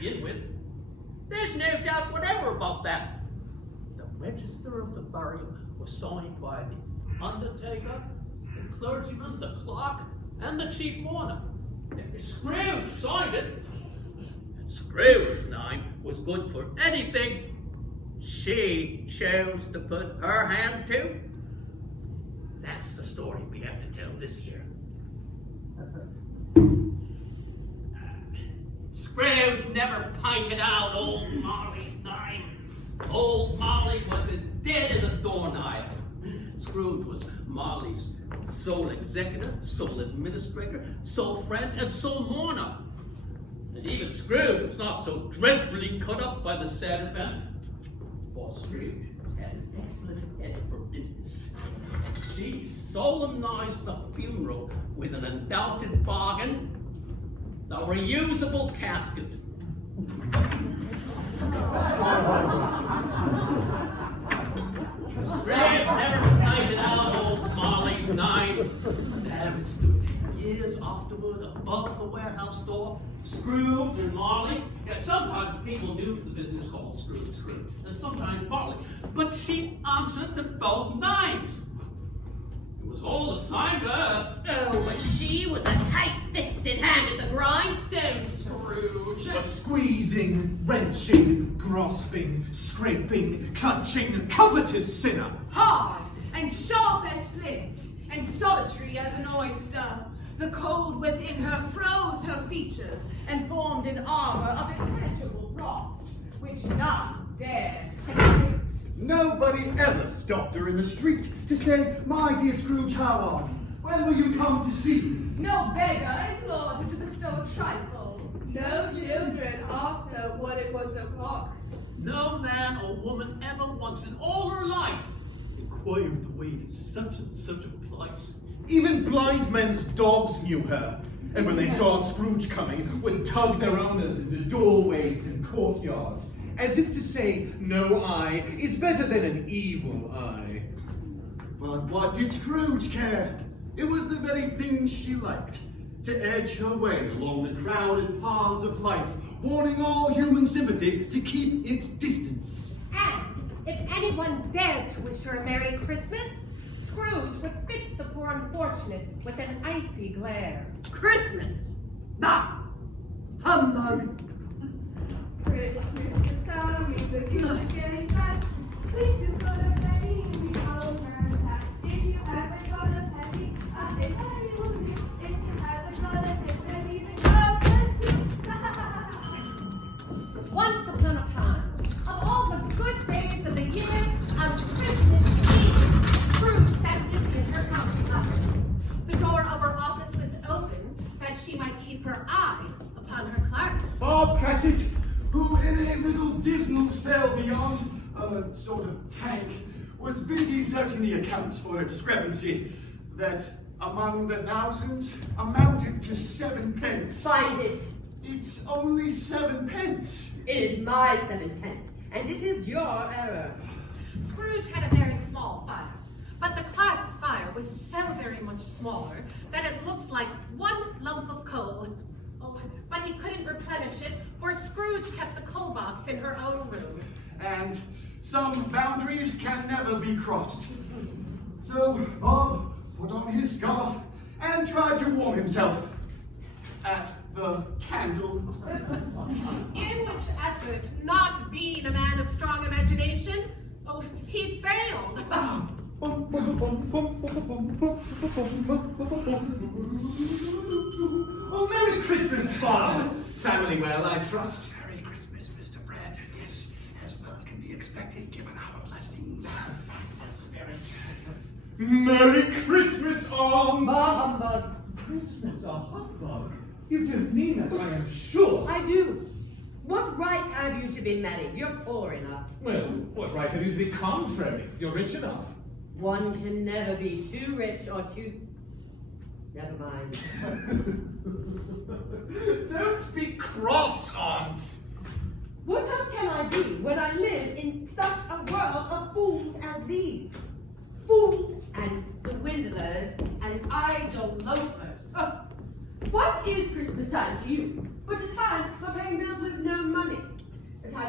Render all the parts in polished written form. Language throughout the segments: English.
begin with. There's no doubt whatever about that. The register of the burial was signed by the undertaker, the clergyman, the clerk, and the chief mourner. Scrooge signed it. And Scrooge's name was good for anything she chose to put her hand to. That's the story we have to tell this year. Scrooge never painted out old Marley's name. Old Marley was as dead as a doornail. Scrooge was Marley's sole executor, sole administrator, sole friend, and sole mourner. And even Scrooge was not so dreadfully cut up by the sad event. For Scrooge had an excellent head for business. She solemnized the funeral with an undoubted bargain, the reusable casket. Scrooge never painted out old Marley's name. There it stood, years afterward, above the warehouse door. Scrooge and Marley. Yeah, sometimes people new to the business called Scrooge, and sometimes Marley. But she answered to both names. It was all the same to her. Oh, but she was a tight-fisted hand at the grindstone, Scrooge. A squeezing, wrenching, grasping, scraping, clutching, covetous sinner. Hard and sharp as flint, and solitary as an oyster. The cold within her froze her features, and formed an armor of impenetrable frost, which none dared penetrate. Nobody ever stopped her in the street to say, "My dear Scrooge, how are you? When will you come to see me?" No beggar implored her to bestow a trifle. No children asked her what it was o'clock. No man or woman ever once in all her life inquired the way to such and such a place. Even blind men's dogs knew her, and when they saw Scrooge coming, would tug their owners into doorways and courtyards, as if to say, no eye is better than an evil eye. But what did Scrooge care? It was the very thing she liked, to edge her way along the crowded paths of life, warning all human sympathy to keep its distance. And if anyone dared to wish her a Merry Christmas, Scrooge would fix the poor unfortunate with an icy glare. Christmas? Bah! Humbug! Christmas is coming, the kids are getting fat. Please you got a penny, we all learn that. If you haven't got a penny, a penny will do. If you haven't got a penny, then God bless you. Once upon a time, of all the good days of the year, on Christmas Eve, Scrooge sat busy in her counting house. The door of her office was open, that she might keep her eye upon her clerk. Bob Cratchit, who in a little dismal cell beyond, a sort of tank, was busy searching the accounts for a discrepancy that, among the thousands, amounted to 7 pence. Find it. It's only 7 pence. It is my 7 pence, and it is your error. Scrooge had a very small fire, but the clerk's fire was so very much smaller that it looked like one lump of coal. Oh, but he couldn't replenish it, for Scrooge kept the coal box in her own room. And some boundaries can never be crossed. So Bob put on his scarf and tried to warm himself at the candle. In which effort, not being a man of strong imagination, he failed. Oh, Merry Christmas, Bob! Family well, I trust. Merry Christmas, Mr. Brandt. Yes, as well as can be expected given our blessings. The spirit. Merry Christmas, Arms! Humbug. Christmas a humbug? You don't mean it, I am sure. I do. What right have you to be married? You're poor enough. Well, what right have you to be contrary? You're rich enough. One can never be too rich or too... Never mind. Don't be cross, Aunt. What else can I be when I live in such a world of fools as these? Fools and swindlers and idle loafers. Oh, what is Christmas time to you? But a time for paying bills with no money.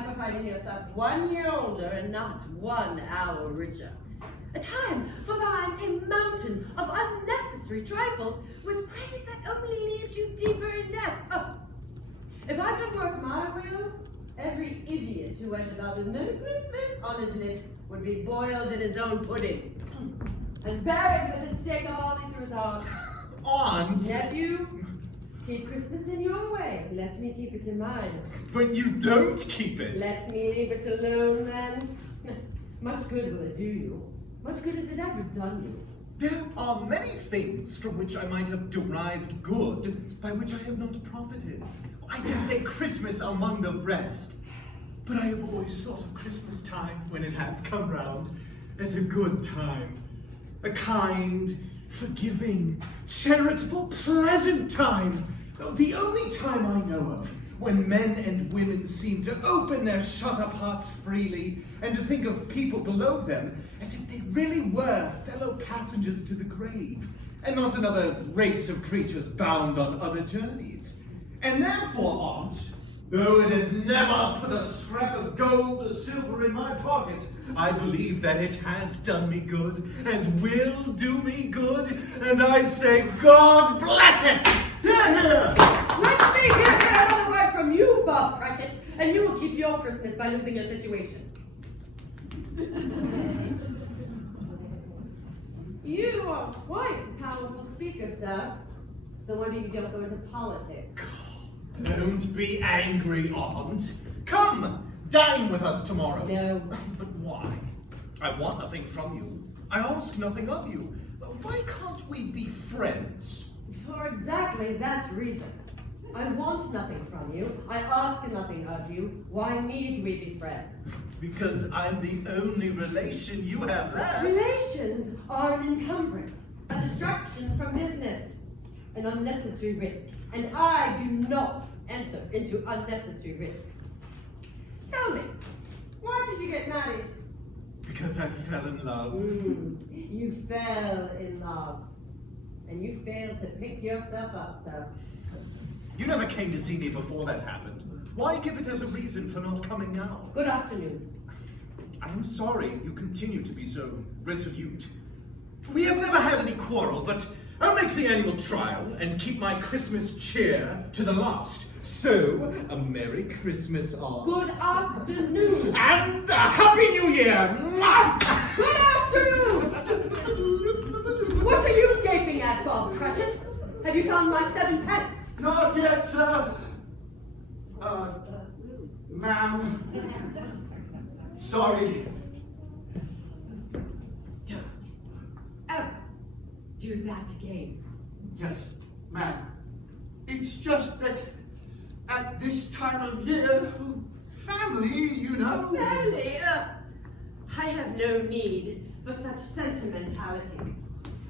time for finding yourself 1 year older and not 1 hour richer. A time for buying a mountain of unnecessary trifles with credit that only leaves you deeper in debt. Oh, if I could work my will, every idiot who went about with no Christmas on his lips would be boiled in his own pudding and buried with a stake of holly through his heart. Aunt! Nephew, keep Christmas in your way. Let me keep it in mine. But you don't keep it. Let me leave it alone then. Much good will it do you? Much good has it ever done you? There are many things from which I might have derived good, by which I have not profited. I dare say Christmas among the rest. But I have always thought of Christmas time, when it has come round, as a good time. A kind, forgiving, charitable, pleasant time. The only time I know of when men and women seem to open their shut-up hearts freely and to think of people below them as if they really were fellow passengers to the grave, and not another race of creatures bound on other journeys. And therefore, Aunt, though it has never put a scrap of gold or silver in my pocket, I believe that it has done me good and will do me good, and I say, God bless it! Hear, hear! Let me hear another word from you, Bob Cratchit, and you will keep your Christmas by losing your situation. You are quite a powerful speaker, sir. So why do you don't go into politics? Don't be angry, Aunt. Come, dine with us tomorrow. No. But why? I want nothing from you. I ask nothing of you. Why can't we be friends? For exactly that reason. I want nothing from you. I ask nothing of you. Why need we be friends? Because I'm the only relation you have left. Relations are an encumbrance, a distraction from business, an unnecessary risk. And I do not enter into unnecessary risks. Tell me, why did you get married? Because I fell in love. You fell in love. And you failed to pick yourself up, sir. You never came to see me before that happened. Why give it as a reason for not coming now? Good afternoon. I'm sorry you continue to be so resolute. We have never had any quarrel, but I'll make the annual trial and keep my Christmas cheer to the last. So, a Merry Christmas, all. Good afternoon. And a Happy New Year! Good afternoon! What are you gaping at, Bob Cratchit? Have you found my 7 pence? Not yet, sir. Ma'am. Sorry. Don't ever do that again. Yes, ma'am. It's just that at this time of year, family, you know. Family? I have no need for such sentimentalities.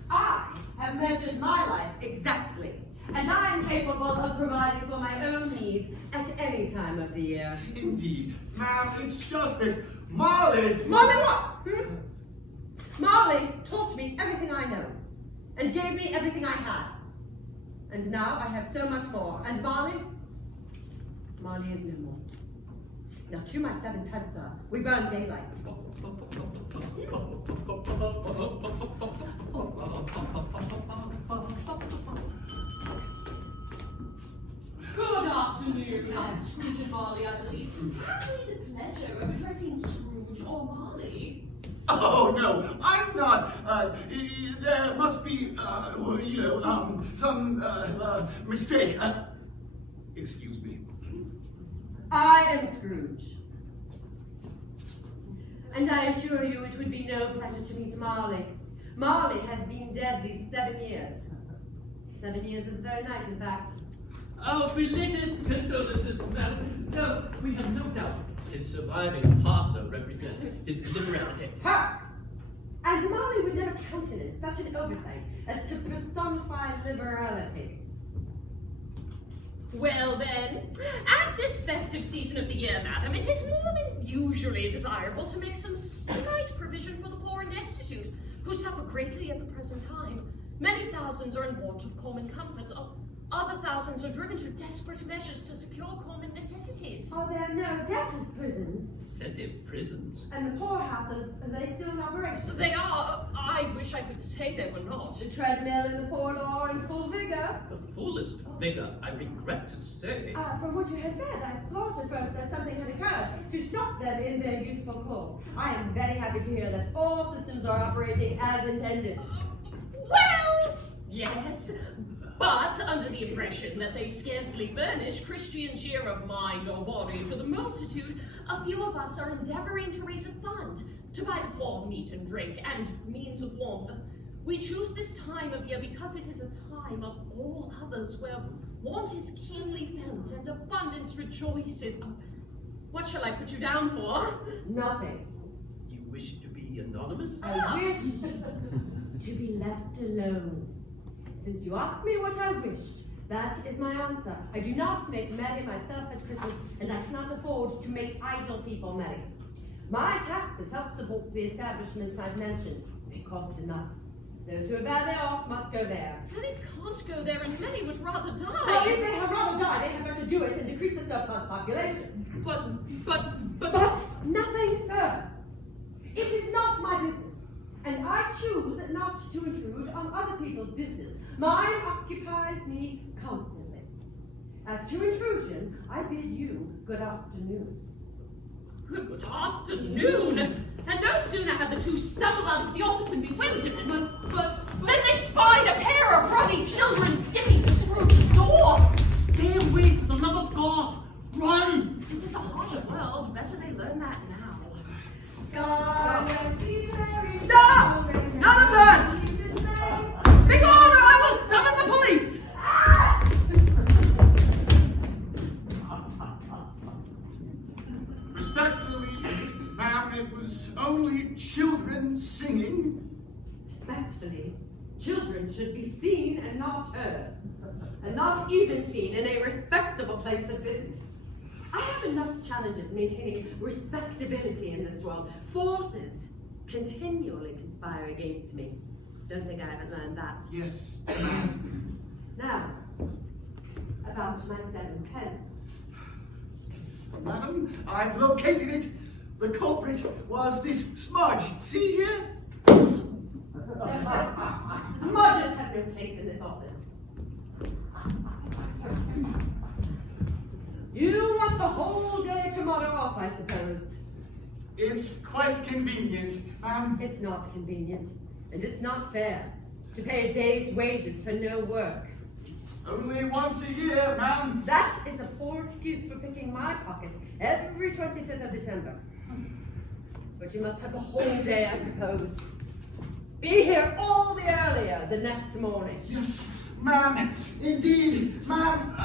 I have measured my life exactly, and I am capable of providing for my own needs at any time of the year. Indeed. Ma'am, it's just that Marley... Marley what? Marley taught me everything I know, and gave me everything I had. And now I have so much more. And Marley is no more. Now to my 7 pence, sir. We burn daylight. Good afternoon, I'm Scrooge and Marley, I believe. Have we the pleasure of addressing Scrooge or Marley? Oh, no, I'm not. There must be, some mistake. Excuse me. I am Scrooge. And I assure you it would be no pleasure to meet Marley. Marley has been dead these 7 years. 7 years is very night, in fact. Our belated condolences, madam. No, we have no doubt his surviving partner represents his liberality. Ha! And Marley would never countenance such an oversight as to personify liberality. Well then, at this festive season of the year, madam, it is more than usually desirable to make some slight provision for the poor and destitute, who suffer greatly at the present time. Many thousands are in want of common comforts. Other thousands are driven to desperate measures to secure common necessities. Are there no debtors' prisons Plenty of prisons. and the poorhouses, are they still in operation? They are. I wish I could say they were not. The treadmill and the poor law in full vigor? The fullest vigor, I regret to say. From what you had said, I thought at first that something had occurred to stop them in their useful course. I am very happy to hear that all systems are operating as intended. Well, yes, but under the impression that they scarcely furnish Christian cheer of mind or body to the multitude, a few of us are endeavoring to raise a fund to buy the poor meat and drink and means of warmth. We choose this time of year because it is a time of all others where want is keenly felt and abundance rejoices. What shall I put you down for? Nothing. You wish to be anonymous? I wish to be left alone. Since you ask me what I wish, that is my answer. I do not make merry myself at Christmas, and I cannot afford to make idle people merry. My taxes help support the establishments I've mentioned. They cost enough. Those who are badly off must go there. Many can't go there, and many would rather die. Well, if they had rather die, they had better do it and decrease the surplus population. But nothing, sir. It is not my business, and I choose not to intrude on other people's business. Mine occupies me constantly. As to intrusion, I bid you good afternoon. Good afternoon! And no sooner had the two stumbled out of the office in bewilderment, then they spied a pair of ruddy children skipping to Scrooge's door. Stay away, for the love of God! Run! It is a harsh world. Better they learn that now. Stop! None of that! Begone, or I will summon the police! Respectfully, ma'am, it was only children singing. Respectfully, children should be seen and not heard, and not even seen in a respectable place of business. I have enough challenges maintaining respectability in this world. Forces continually conspire against me. Don't think I haven't learned that. Yes. Now, about my 7 pence. Madam, I've located it. The culprit was this smudge. See here? Smudges have no place in this office. You want the whole day tomorrow off, I suppose. If quite convenient, ma'am. It's not convenient, and it's not fair to pay a day's wages for no work. Only once a year, ma'am. That is a poor excuse for picking my pocket every 25th of December. But you must have the whole day, I suppose. Be here all the earlier the next morning. Yes, ma'am. Indeed, ma'am.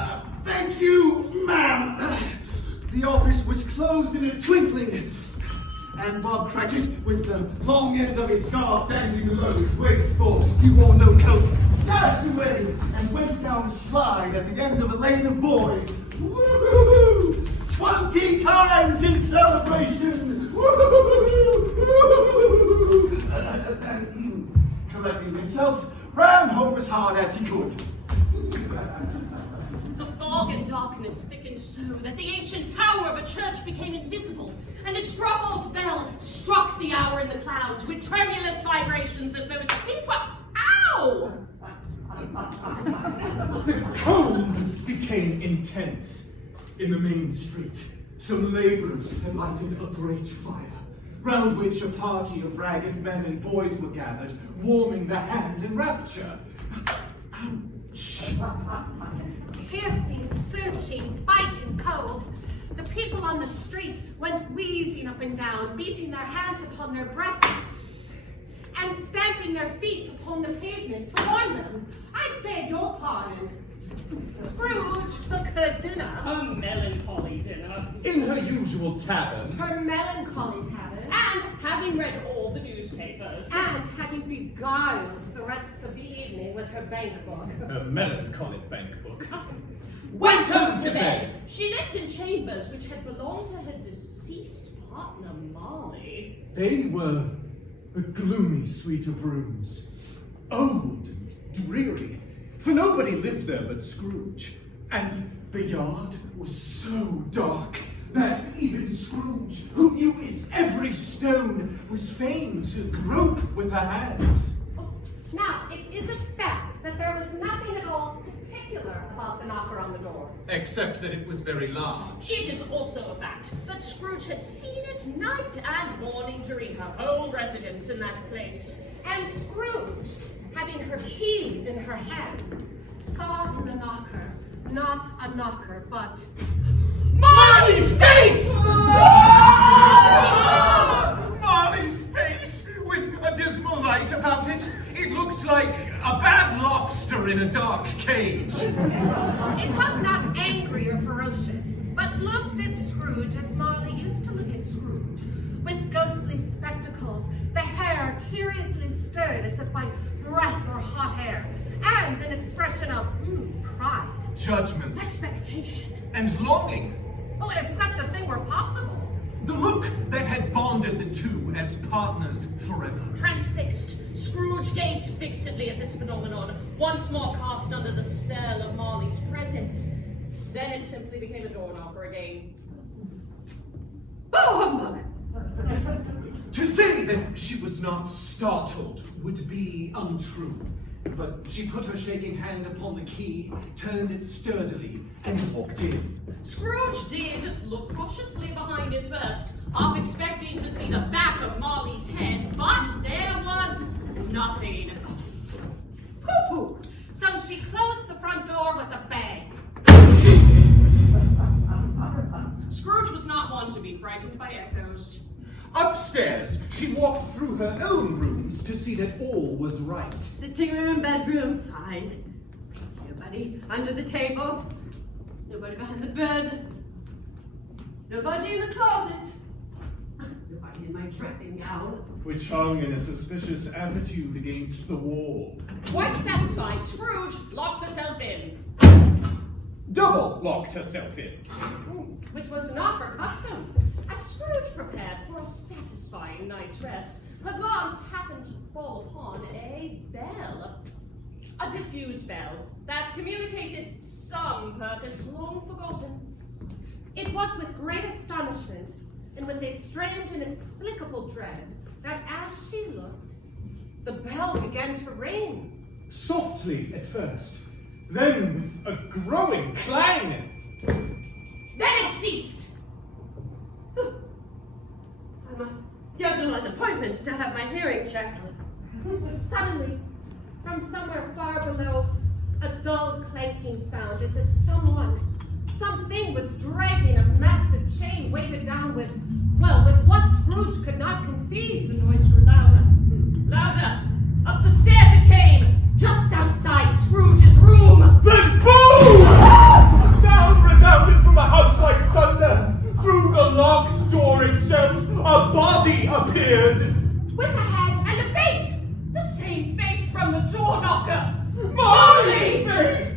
Thank you, ma'am. The office was closed in a twinkling. And Bob Cratchit, with the long ends of his scarf dangling below his waist, for he wore no coat, dashed away and went down a slide at the end of a lane of boys. Woo-hoo-hoo! 20 times in celebration! Woo-hoo-hoo! And collecting himself, ran home as hard as he could. The fog and darkness thickened so that the ancient tower of a church became invisible, and its gruff bell struck the hour in the clouds with tremulous vibrations as though its teeth were... Ow! The cold became intense. In the main street, some labourers had lighted a great fire, round which a party of ragged men and boys were gathered, warming their hands in rapture. Ouch! Piercing, searching, biting cold. The people on the street went wheezing up and down, beating their hands upon their breasts, and stamping their feet upon the pavement to warn them. I beg your pardon. Scrooge took her dinner. A melancholy dinner. In her usual tavern. Her melancholy tavern. And having read all the newspapers. And having beguiled the rest of the evening with her bank book. A melancholy bank book. Went home to bed. She lived in chambers which had belonged to her deceased partner, Marley. They were a gloomy suite of rooms, old and dreary, for nobody lived there but Scrooge, and the yard was so dark that even Scrooge, who knew its every stone, was fain to grope with her hands. Now, it is a fact that there was nothing at all particular about the knocker on the door. Except that it was very large. It is also a fact that Scrooge had seen it night and morning during her whole residence in that place. And Scrooge, having her key in her hand, saw in the knocker not a knocker, but Marley's face! Marley's face, with a dismal light about it. It looked like a bad lobster in a dark cage. it was not angry or ferocious, but looked at Scrooge as Marley used to look at Scrooge, with ghostly spectacles, the hair curiously stirred as if by breath or hot air, and an expression of pride, Judgment, Expectation. and longing. oh, if such a thing were possible. The look that had bonded the two as partners forever. Transfixed, Scrooge gazed fixedly at this phenomenon, once more cast under the spell of Marley's presence. Then it simply became a door knocker again. Oh, humbug! To say that she was not startled would be untrue, but she put her shaking hand upon the key, turned it sturdily, and walked in. Scrooge did look cautiously behind it first, half expecting to see the back of Marley's head, but there was nothing. Pooh-pooh. So she closed the front door with a bang. Scrooge was not one to be frightened by echoes. Upstairs, she walked through her own rooms to see that all was right. Sitting room, bedroom, fine. Nobody under the table. Nobody behind the bed. Nobody in the closet. Nobody in my dressing gown. Which hung in a suspicious attitude against the wall. Quite satisfied, Scrooge locked herself in. Double locked herself in. Which was not her custom. As Scrooge prepared for a satisfying night's rest, her glance happened to fall upon a bell. A disused bell that communicated some purpose long forgotten. It was with great astonishment and with a strange and inexplicable dread that as she looked, the bell began to ring. Softly at first, then with a growing clang. Then it ceased. I must schedule an appointment to have my hearing checked. Suddenly, from somewhere far below, a dull clanking sound as if something was dragging a massive chain weighted down with what Scrooge could not conceive. The noise grew louder. Louder. Up the stairs it came, just outside Scrooge's room. Then boom! The sound resounded from a house like thunder. Through the locked door itself, a body appeared. With a head And a face! The same face from the door knocker. Marley's face!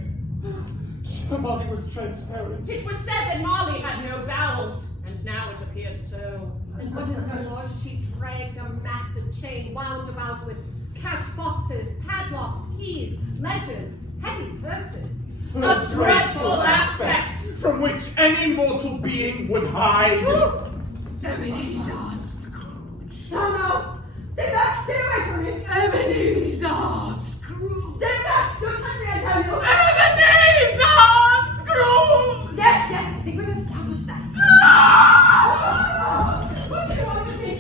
Her body was transparent. It was said that Marley had no bowels, and now it appeared so. And what is her lord? She dragged a massive chain wound about with cash boxes, padlocks, keys, ledgers, heavy purses. A dreadful aspect! From which any mortal being would hide. Ebenezer! No! Stay back! Stay away from me! Ebenezer! Scrooge! Stay back! Don't touch me, I tell you! Ebenezer! Scrooge! Yes, I think we've established that. What do you want to be?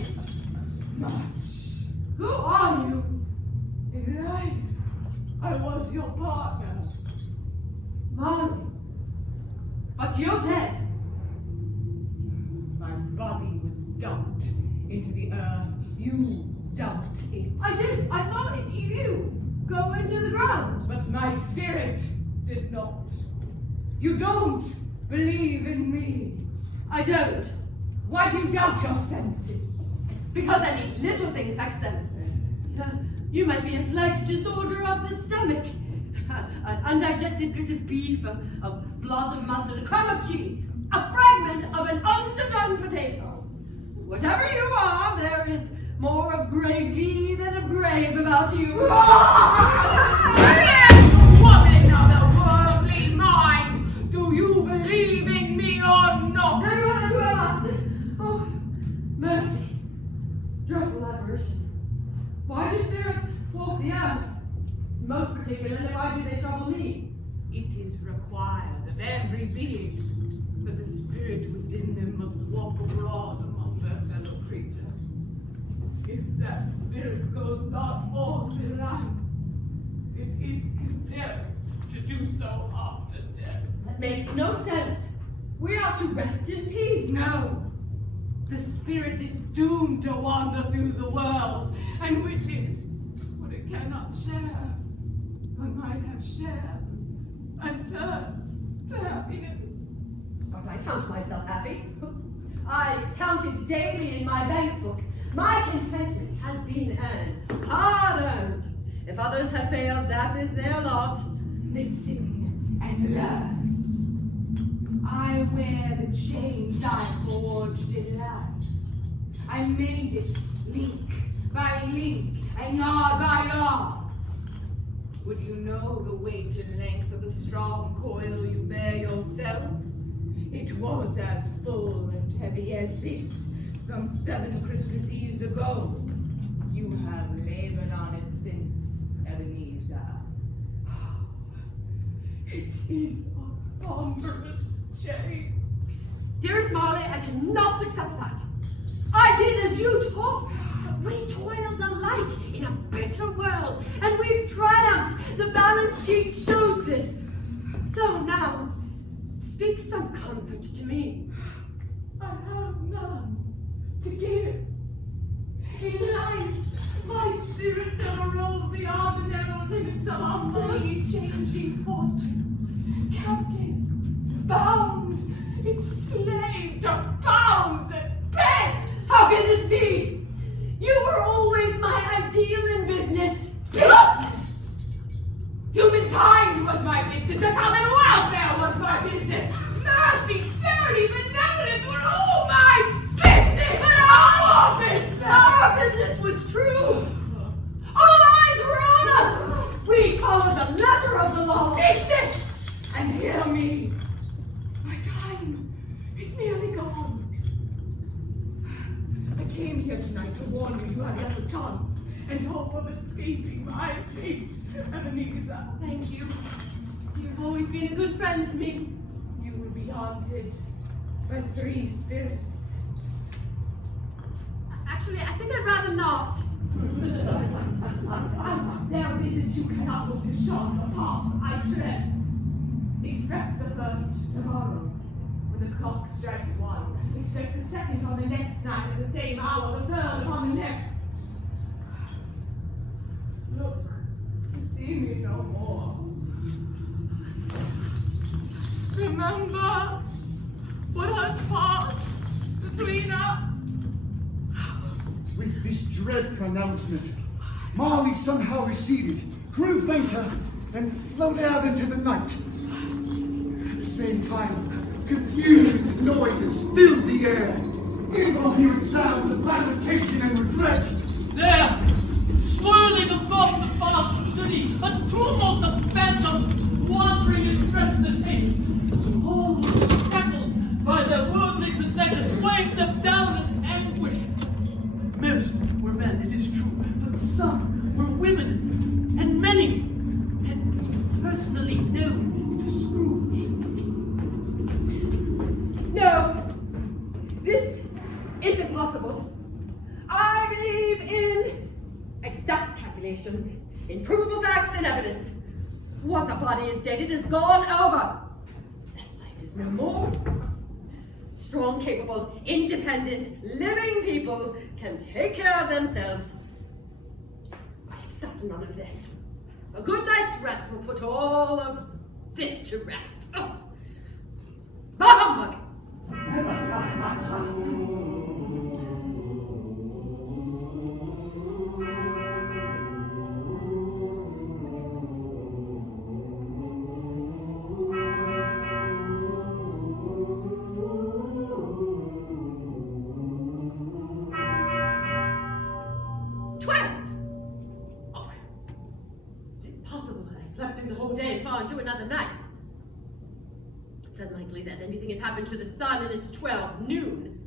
Much. Who are you? I was your partner. Marley. But you're dead. My body was dumped into the earth. You dumped it. I did. I saw it. You go into the ground. But my spirit did not. You don't believe in me. I don't. Why do you doubt your senses? Because any little thing affects them. You might be a slight disorder of the stomach. An undigested bit of beef, a blot of mustard, a crumb of cheese, a fragment of an underdone potato. Whatever you are, there is more of gravy than of grave about you. Woman of the worldly mind, do you believe in me or not? Everyone who Most particularly, why do they trouble me? It is required of every being that the spirit within them must walk abroad among their fellow creatures. If that spirit goes not forth in life, it is condemned to do so after death. That makes no sense. We are to rest in peace. No! The spirit is doomed to wander through the world and witness what it cannot share, but might have shared and turned to happiness. But I count myself happy. I count it daily in my bank book. My contentment has been earned, hard earned. If others have failed, that is their lot. Listen and learn. I wear the chains I forged in life. I made it link by link and yard by yard. Would you know the weight and length of the strong coil you bear yourself? It was as full and heavy as this some 7 Christmas Eves ago. You have labored on it since, Ebeneza. It is a thunderous chain. Dearest Marley, I cannot accept that. I did as you taught. We toiled alike in a bitter world, and we've triumphed. The balance sheet shows this. So now, speak some comfort to me. I have none to give. In life, my spirit never rolled beyond the narrow limits along many changing fortunes. Captive, bound, enslaved to bounds and beds. How can this be? You were always my ideal in business. Humankind was my business, and common welfare was my business. Mercy, charity, benevolence were all my business. Our business. Our business was true. All eyes were on us. We followed the letter of the law. Business, and hear me. My time is nearly gone. I came here tonight to warn you you had a chance and hope of escaping my fate, Ebeneza. Thank you. You've always been a good friend to me. You will be haunted by 3 spirits. Actually, I think I'd rather not. And their visits you cannot look to short the path I tread. Expect the first tomorrow, when the clock strikes 1. Expect the second on the next night at the same hour, the third upon the next. Look to see me no more. Remember what has passed between us. With this dread pronouncement, Marley somehow receded, grew fainter, and floated out into the night. At the same time, confused noises filled the air, incoherent sounds of lamentation and regret. There, swirling above the vast city, a tumult of phantoms wandering in restless haste. All shackled by their worldly possessions, weighed them down in anguish. Most were men, it is true, but some were women, and many had been personally known to Scrooge. No, this is impossible. I believe in exact calculations, in provable facts and evidence. Once a body is dead, it is gone over. And life is no more. Strong, capable, independent, living people can take care of themselves. I accept none of this. A good night's rest will put all of this to rest. Oh. Bah, humbug! To another night. It's unlikely that anything has happened to the sun, and it's 12 noon.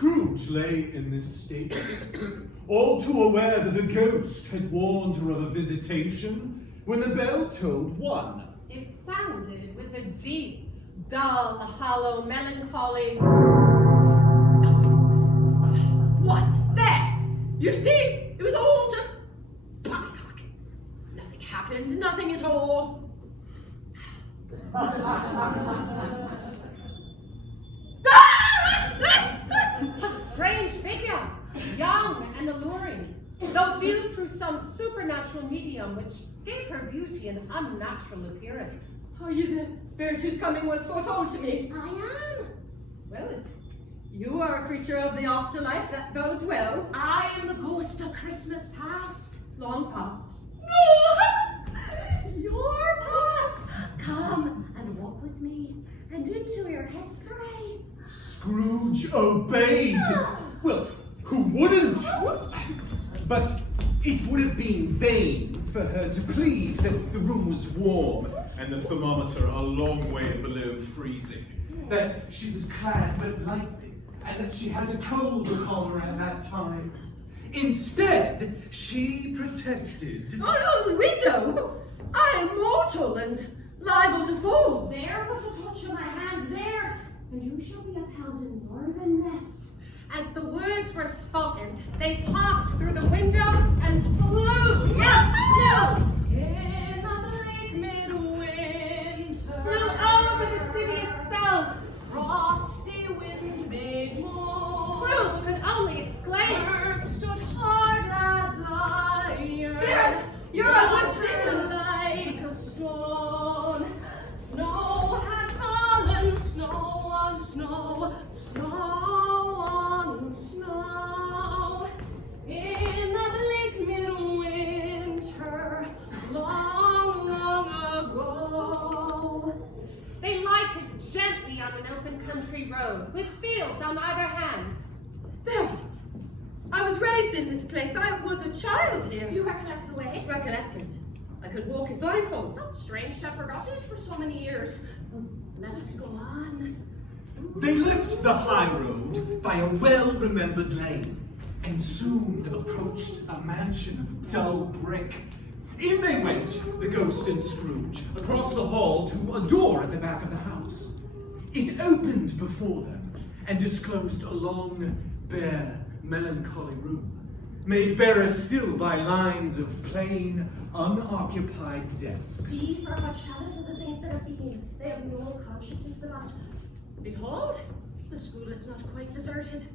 Scrooge lay in this state, all too aware that the ghost had warned her of a visitation, when the bell tolled 1. It sounded with a deep, dull, hollow, melancholy. What? There! You see? It was all just poppycock. Nothing happened, nothing at all. A strange figure, young and alluring, though viewed through some supernatural medium which gave her beauty an unnatural appearance. Are you the spirit whose coming was foretold to me? I am. Well, if you are a creature of the afterlife, that bodes well. I am the ghost of Christmas past. Long past. No! Your past. Come and walk with me and into your history. Scrooge obeyed. Well, who wouldn't? But it would have been vain for her to plead that the room was warm and the thermometer a long way below freezing, that she was clad but lightly, and that she had a cold upon her at that time. Instead, she protested. Oh no, the window! I am mortal and liable to fall. There was a touch of my hand there, and you shall be upheld in more than this. As the words were spoken, they passed through the window and flew. Yes, flew! In the bleak midwinter, Flew over the city itself. frosty wind made moan. Scrooge could only exclaim, Burdt stood hard as iron. Spirit, you're a good signal. Like a stone. Snow had fallen, snow on snow, snow on snow. In the bleak midwinter, long, long ago. they lighted gently on an open country road, with fields on either hand. Spirit, I was raised in this place. I was a child here. You recollect the way? Recollected. I could walk it blindfold. Strange to have forgotten it for so many years. Let us go on. They left the high road by a well-remembered lane, and soon approached a mansion of dull brick. In they went, the ghost and Scrooge, across the hall to a door at the back of the house. It opened before them, and disclosed a long, bare, melancholy room, made barer still by lines of plain, unoccupied desks. These are but shadows of the things that have been. They have no consciousness of us. Behold, the school is not quite deserted.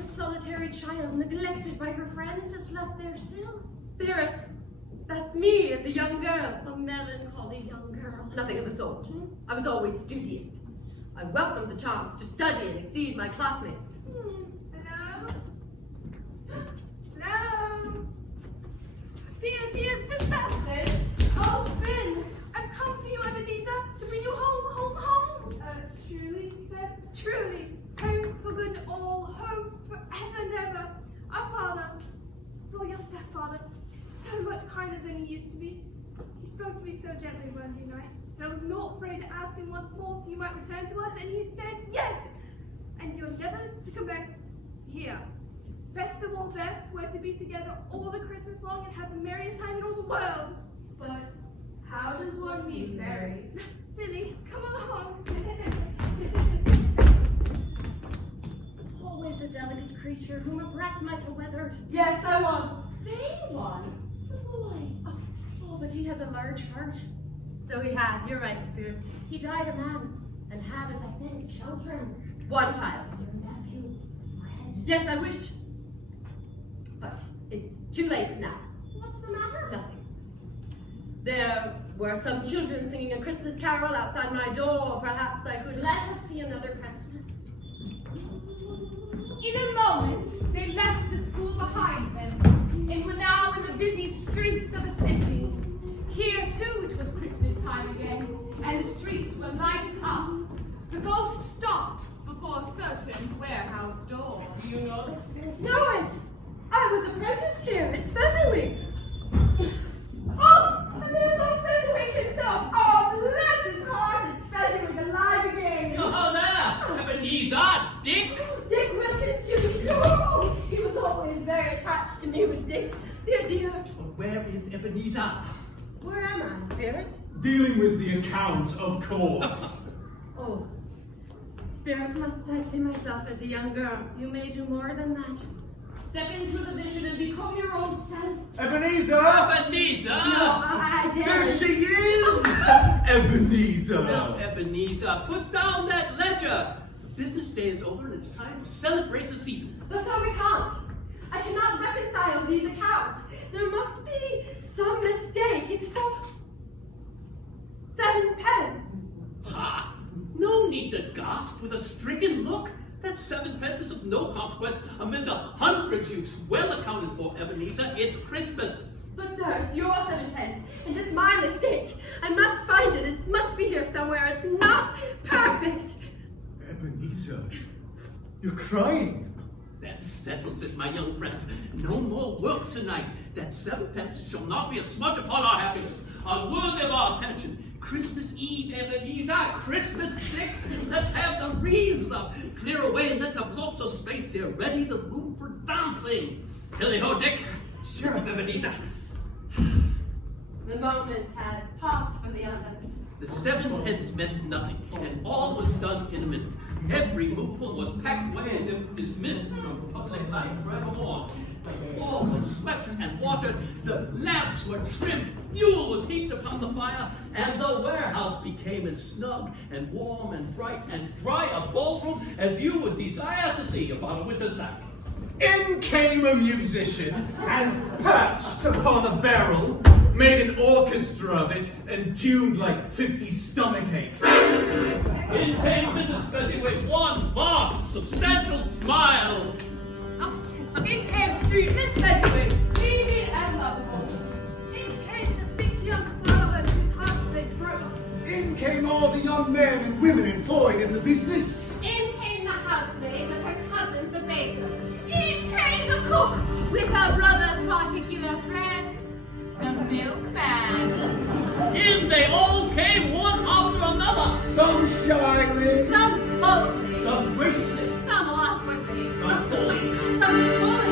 A solitary child, neglected by her friends, is left there still. Spirit, that's me as a young girl. A melancholy young girl. Nothing of the sort. I was always studious. I welcomed the chance to study and exceed my classmates. Hello? Hello? Dear sister! Oh, Finn! I've come for you, Ebeneza, to bring you home, home! Truly, Finn? Truly. Home for good and all, home forever and ever. Our father, well, your stepfather, is so much kinder than he used to be. He spoke to me so gently one night, and I was not afraid to ask him once more if you might return to us, and he said yes! And you're never to come back here. Best of all best, we're to be together all the Christmas long and have the merriest time in all the world. But how does one be married? Silly, come along. Always a delicate creature whom a breath might have weathered. Yes, I was. They one, the boy. Oh, but he had a large heart. So he had. You're right, Spirit. He died a man, and had, as I think, children. One child. Your nephew, Fred. Yes, I wish. But it's too late now. What's the matter? Nothing. There were some children singing a Christmas carol outside my door. Perhaps I could Let us see another Christmas. In a moment, they left the school behind them, and were now in the busy streets of a city. Here, too, it was Christmas time again, and the streets were lighted up. The ghost stopped before a certain warehouse door. Do you know this place? know it. I was apprenticed here. It's Fezziwig's. Oh, and there's old Fezziwig himself. Oh, bless his heart. It's Fezziwig alive again. Oh, there! Ebeneza, Dick! Dick Wilkins, Jr. very attached to music. Dear, dear. But where is Ebeneza? Where am I, Spirit? Dealing with the account, of course. Oh. Spirit, must I see myself as a young girl? You may do more than that. Step into the vision and become your old self. Ebeneza! Ebeneza! No, I There daren't. she is! Ebeneza! Now, Ebeneza, put down that ledger. The business day is over and it's time to celebrate the season. But so we can't. I cannot reconcile these accounts. There must be some mistake. It's for 7 pence. Ha! No need to gasp with a stricken look. That 7 pence is of no consequence amid the hundreds you've well accounted for, Ebeneza. It's Christmas. But sir, it's your 7 pence, and it's my mistake. I must find it. It must be here somewhere. It's not perfect. Ebeneza, you're crying. That settles it, my young friends. No more work tonight. That 7 pence shall not be a smudge upon our happiness, unworthy of our attention. Christmas Eve, Ebeneza, Christmas Day. Let's have the wreaths up. Clear away and let's have lots of space here. Ready the room for dancing. Hilly-ho, Dick. Cheer up, Ebeneza. The moment had passed for the others. The 7 pence meant nothing, and all was done in a minute. Every movable was packed away as if dismissed from public life forevermore. The floor was swept and watered, the lamps were trimmed, fuel was heaped upon the fire, and the warehouse became as snug and warm and bright and dry a ballroom as you would desire to see upon a winter's night. In came a musician, and perched upon a barrel, made an orchestra of it, and tuned like 50 stomach aches. In came Mrs. Fezziwig, one vast, substantial smile. In came 3 Miss Fezziwigs, dreamy and lovable. In came the 6 young flowers whose hearts they broke. In came all the young men and women employed in the business. In came the housemaid with her cousin, the baker. In came the cook with her brother's particular friend, the milkman. In they all came one after another. Some shyly, Some boldly, Some graciously, some awkwardly, some coolly. some fully.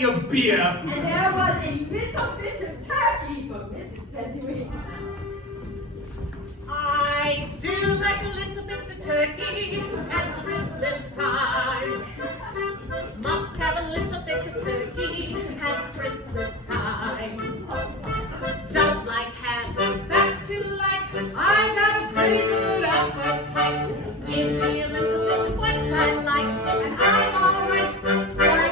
And there was a little bit of turkey for Mrs. Fezziwig. I do like a little bit of turkey at Christmas time. Must have a little bit of turkey at Christmas time. Don't like ham, that's too light. I got a pretty good appetite. Give me a little bit of what I like, and I'm all right. But I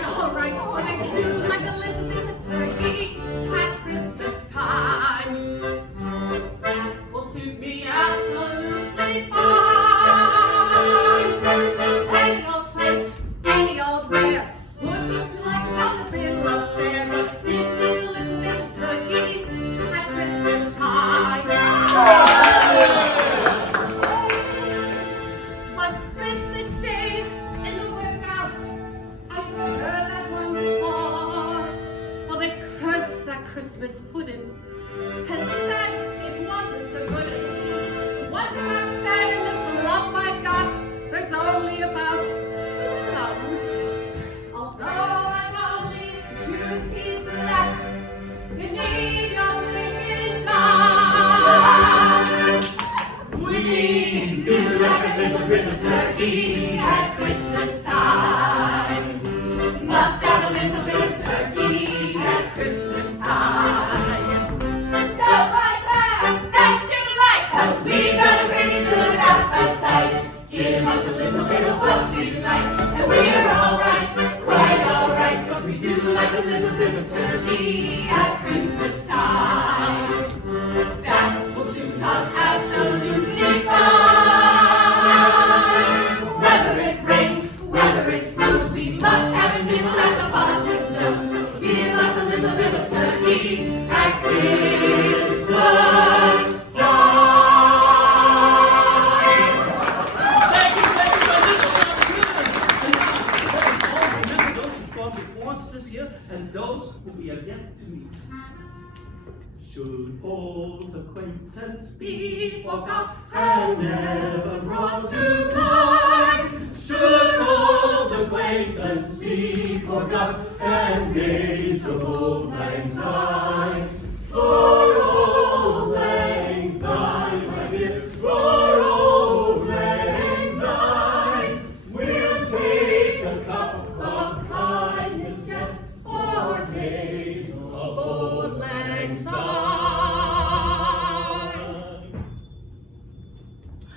do like a little bit of turkey at Christmas time. little turkey at Christmas time. Must have a little bit of turkey at Christmas time. Don't like that, that's too light, 'cause we got a pretty good appetite. Give us a little bit of what we like, and we're all right, quite all right. But we do like a little bit of turkey at Christmas time. That will suit us absolutely fine. Whether it rains, whether it snows, we must have a nibble at the parson's nose. Give us a little bit of turkey at Christmas time. Thank you, everybody. Remember those who fought before us this year and those who we have yet to meet. Should old acquaintance be forgot and never brought to mind? Should old acquaintance be forgot and days of old lang syne? For old lang syne, my dear, for old lang syne, we'll take a cup of kindness yet for days of old lang syne.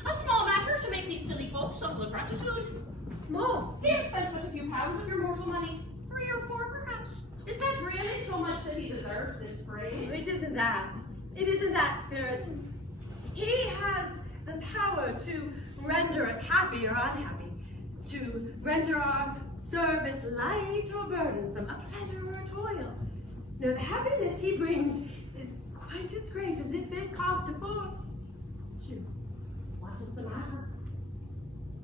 A small matter to make these silly folks suffer the gratitude. More. He has spent but a few pounds of your mortal money. 3 or 4, perhaps. Is that really so much that he deserves this praise? It isn't that. It isn't that, Spirit. He has the power to render us happy or unhappy, to render our service light or burdensome, a pleasure or a toil. No, the happiness he brings is quite as great as if it cost a fortune. What is the matter?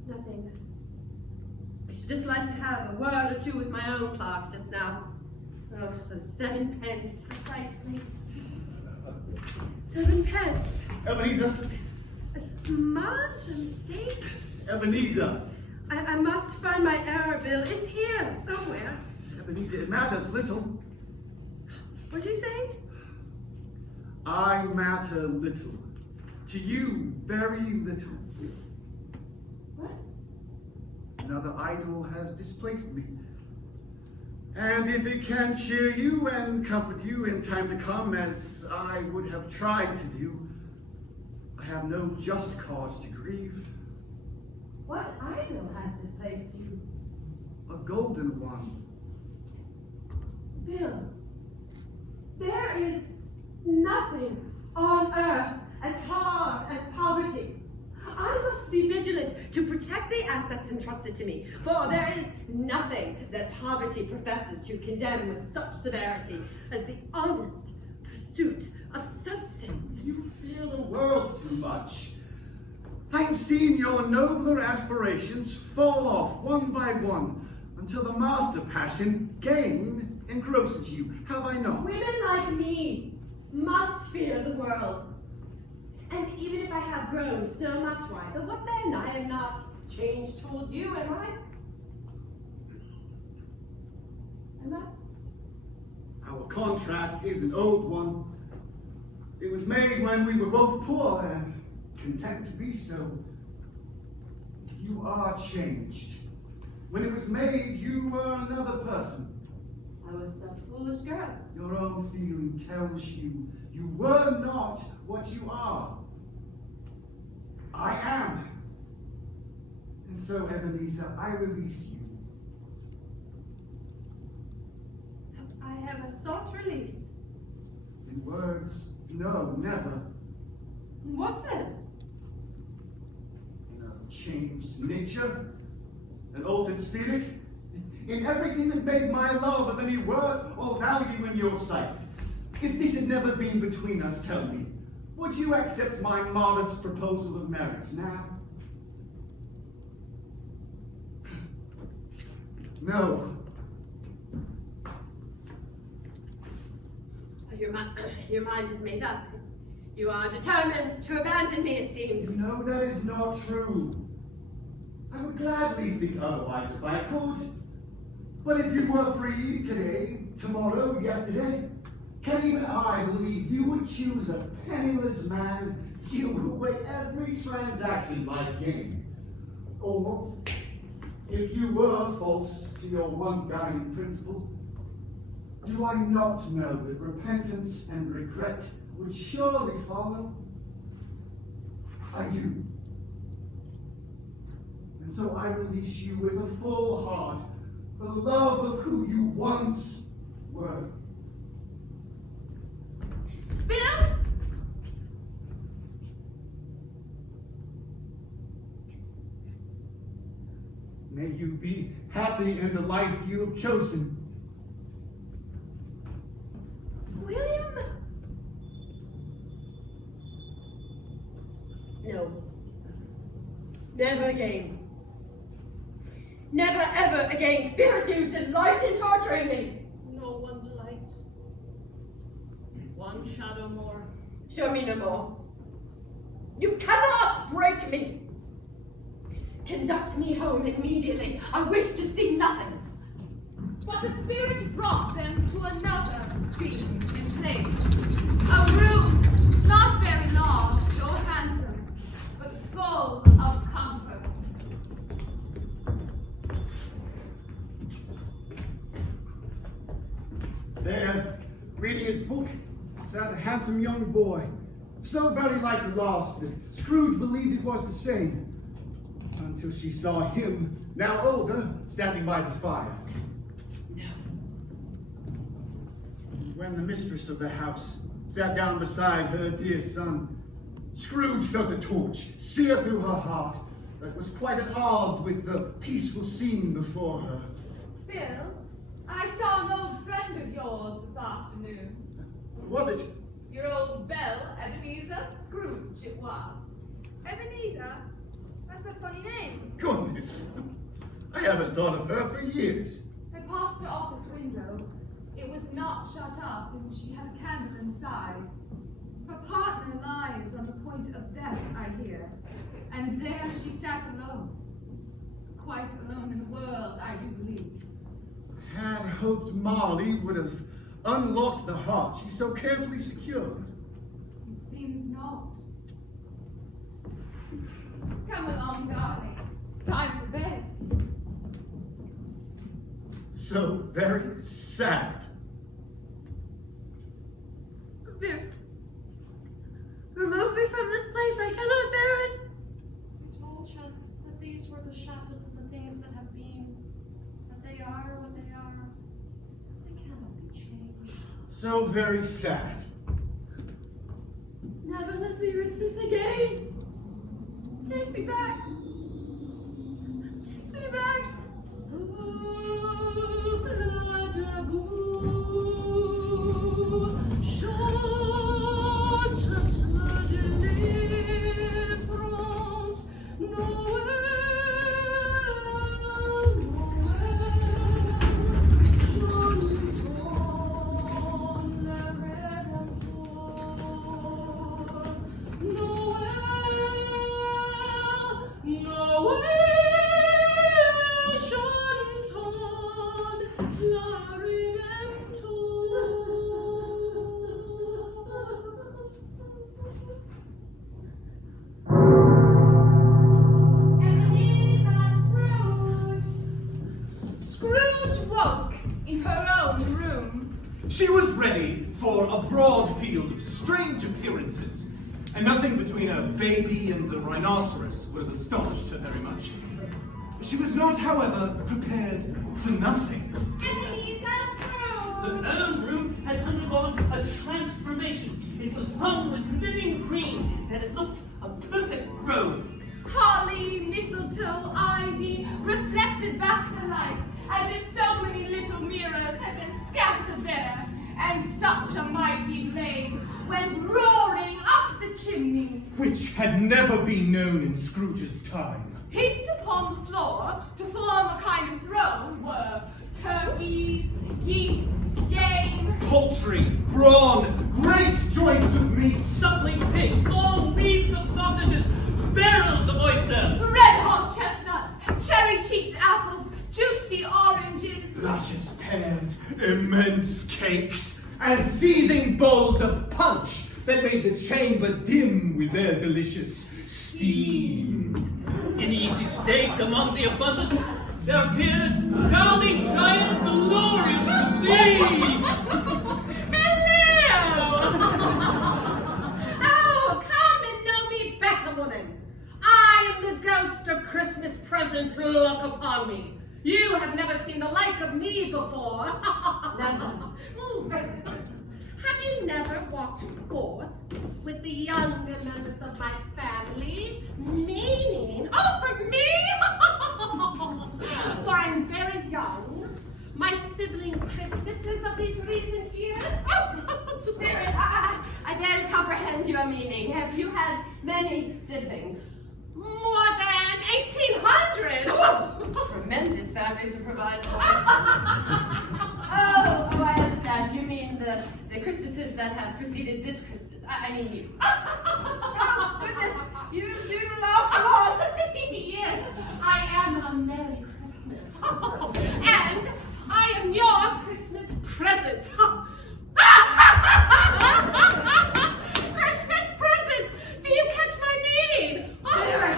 Nothing. I should just like to have a word or two with my own clerk just now. Oh, those 7 pence. Precisely. 7 pence. Ebenezer, A smudge, a mistake. Ebenezer, I must find my error bill. It's here somewhere. Ebenezer, it matters little. What did you say? I matter little. To you, very little. What? Another idol has displaced me. And if it can cheer you and comfort you in time to come, as I would have tried to do, I have no just cause to grieve. What idol has displaced you? A golden one. Bill, there is nothing on earth as hard as poverty. I must be vigilant to protect the assets entrusted to me, for there is nothing that poverty professes to condemn with such severity as the honest pursuit of substance. You fear the world too much. I have seen your nobler aspirations fall off one by one until the master passion, gain, engrosses you. Have I not? Women like me must fear the world. And even if I have grown so much wiser, what then? I am not changed towards you, am I? Am I? Our contract is an old one. It was made when we were both poor and content to be so. You are changed. When it was made, you were another person. I was a foolish girl. Your own feeling tells you you were not what you are. I am. And so, Ebenezer, I release you. I have a sought release. In words, no, never. What then? In a changed nature, an altered spirit, in everything that made my love of any worth or value in your sight. If this had never been between us, tell me, would you accept my modest proposal of marriage now? No. Your mind is made up. You are determined to abandon me, it seems. You know that is not true. I would gladly think otherwise if I could. But if you were free today, tomorrow, yesterday, can even I believe you would choose a penniless man, you who weigh every transaction like gain? Or, if you were false to your one guiding principle, do I not know that repentance and regret would surely follow? I do. And so I release you with a full heart for the love of who you once were. Bill? May you be happy in the life you have chosen. William? No. Never again. Never ever again. Spirit, you delight in torturing me. No one delights. One shadow more. Show me no more. You cannot break me. Conduct me home immediately. I wish to see nothing. But the spirit brought them to another scene in place. A room not very large or handsome, but full of comfort. There, reading his book, sat a handsome young boy, so very like the last that Scrooge believed it was the same, until she saw him, now older, standing by the fire. When the mistress of the house sat down beside her dear son, Scrooge felt a torch sear through her heart that was quite at odds with the peaceful scene before her. Bill, I saw an old friend of yours this afternoon. What was it? Your old belle, Ebeneza Scrooge, it was. Ebeneza? That's a funny name. Goodness, I haven't thought of her for years. I passed her office window. It was not shut up, and she had a candle inside. Her partner lies on the point of death, I hear. And there she sat alone. Quite alone in the world, I do believe. Had hoped Marley would have unlocked the heart she so carefully secured. It seems not. Come along, darling. Time for bed. So very sad. Spirit, remove me from this place. I cannot bear it. I told you that these were the shadows of the things that have been, that they are what they are. They cannot be changed. So very sad. Never let me risk this again. Take me back. Take me back. She was ready for a broad field of strange appearances, and nothing between a baby and a rhinoceros would have astonished her very much. She was not, however, prepared for nothing. The old room had undergone a transformation. It was hung with living green, and it looked a perfect grove. Holly, mistletoe, ivy reflected back the light, as if so many little mirrors had been scattered there, and such a mighty blaze went roaring up the chimney, Which had never been known in Scrooge's time. Heaped upon the floor to form a kind of throne were turkeys, geese, game, Poultry, brawn, great joints of meat, Suckling pigs, long wreaths of sausages, barrels of oysters. red-hot chestnuts, cherry-cheeked apples, juicy oranges, luscious pears, immense cakes, and seething bowls of punch that made the chamber dim with their delicious steam. In easy state among the abundance, there appeared a jolly giant glorious to see. Hello! Oh, come and know me better, woman. I am the ghost of Christmas presents. Look upon me. You have never seen the like of me before. Never. Have you never walked forth with the younger members of my family? Meaning, for me? For I'm very young. My sibling Christmases of these recent years. Spirit, I barely comprehend your meaning. Have you had many siblings? More than 1,800. Tremendous families to provide for. Oh, I understand. You mean the Christmases that have preceded this Christmas. I mean you. Oh, goodness. You do laugh a lot. Yes, I am a Merry Christmas. And I am your Christmas present. Christmas present! Do you catch my meaning? Spirit,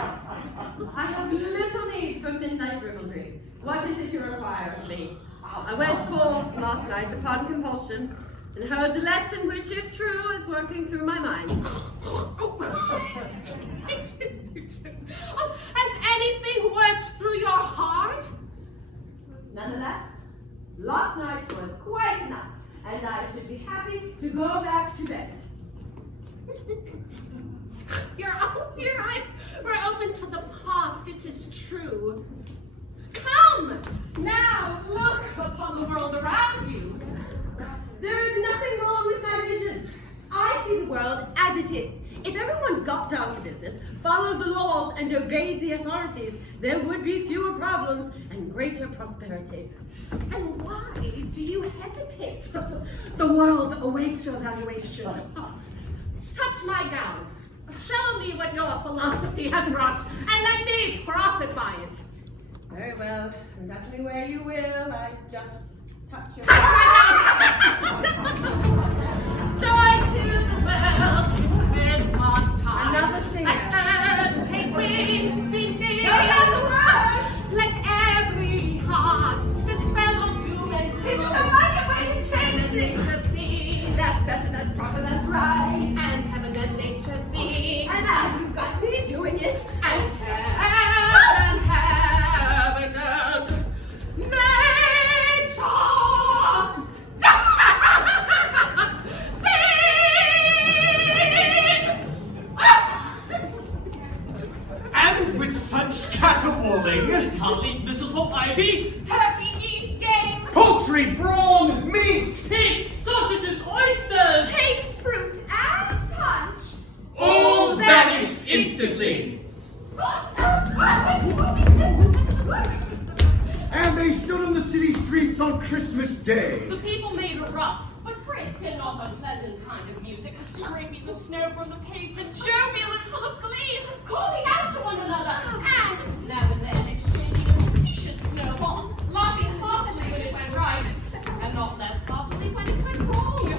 I have little need for midnight ribaldry. What is it you require of me? I went forth last night upon compulsion and heard a lesson which, if true, is working through my mind. Has anything worked through your heart? Nonetheless, last night was quite enough, and I should be happy to go back to bed. Your eyes were open to the past, it is true. Come, now look upon the world around you. There is nothing wrong with my vision. I see the world as it is. If everyone got down to business, followed the laws, and obeyed the authorities, there would be fewer problems and greater prosperity. And why do you hesitate? The world awaits your evaluation. Touch my gown. Show me what your philosophy has wrought, and let me profit by it. Very well. Conduct me where you will. I just touch your Touch my gown! Joy to the world, 'tis Christmas time. Another singer. Take wings, sing, sing. Go down the words. Let every heart dispel all doom and gloom. People don't like it when you change things. That's better, that's proper, that's right. And heaven and nature sing. And now you've got me doing it. And heaven and nature sing. And with such caterwauling, Holly, mistletoe, ivy, Turkey, geese, game, poultry, brawn, meat, pigs, sausages, oysters, cakes, fruit, and punch. all vanished instantly. And they stood on the city streets on Christmas Day. The people made it rough, but brisk and not unpleasant kind of music, scraping the snow from the pavement, jovial and full of glee, calling out to one another, and now and then exchanging a facetious snowball, laughing heartily when it went right, and not less heartily when it went wrong.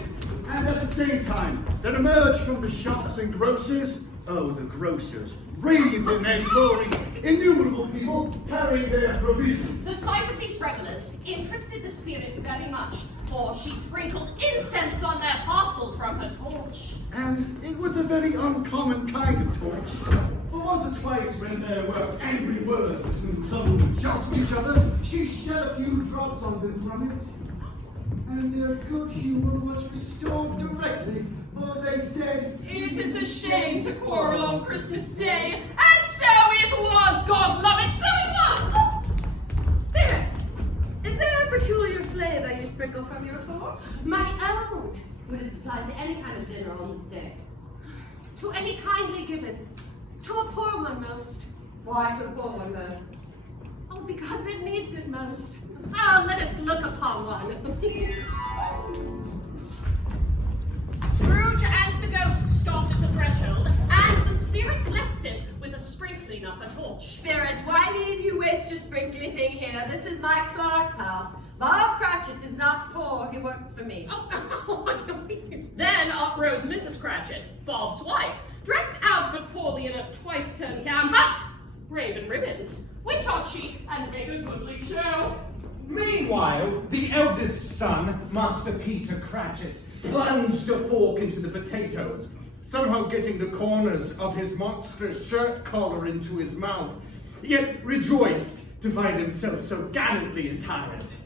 And at the same time, there emerged from the shops and grocers, oh, the grocers, radiant in their glory, innumerable people carrying their provision. The sight of these revelers interested the spirit very much, for she sprinkled incense on their parcels from her torch. And it was a very uncommon kind of torch. For once or twice when there were angry words between some shouts with each other, she shed a few drops on them from it. And their good humor was restored directly, for they said, It is a shame to quarrel on Christmas Day, and so it was, God love it, so it was! Oh, Spirit, is there a peculiar flavor you sprinkle from your torch? My own, Would it apply to any kind of dinner on this day? to any kindly given, to a poor one most. Why to a poor one most? Oh, because it needs it most. Oh, let us look upon one. Scrooge and the ghost stopped at the threshold, and the spirit blessed it with a sprinkling of her torch. Spirit, why need you waste your sprinkly thing here? This is my clerk's house. Bob Cratchit is not poor, he works for me. Then up rose Mrs. Cratchit, Bob's wife, dressed out but poorly in a twice-turned gown, but Raven ribbons, which are cheap and make a goodly show. Meanwhile, the eldest son, Master Peter Cratchit, plunged a fork into the potatoes, somehow getting the corners of his monstrous shirt collar into his mouth, yet rejoiced to find himself so gallantly a tyrant.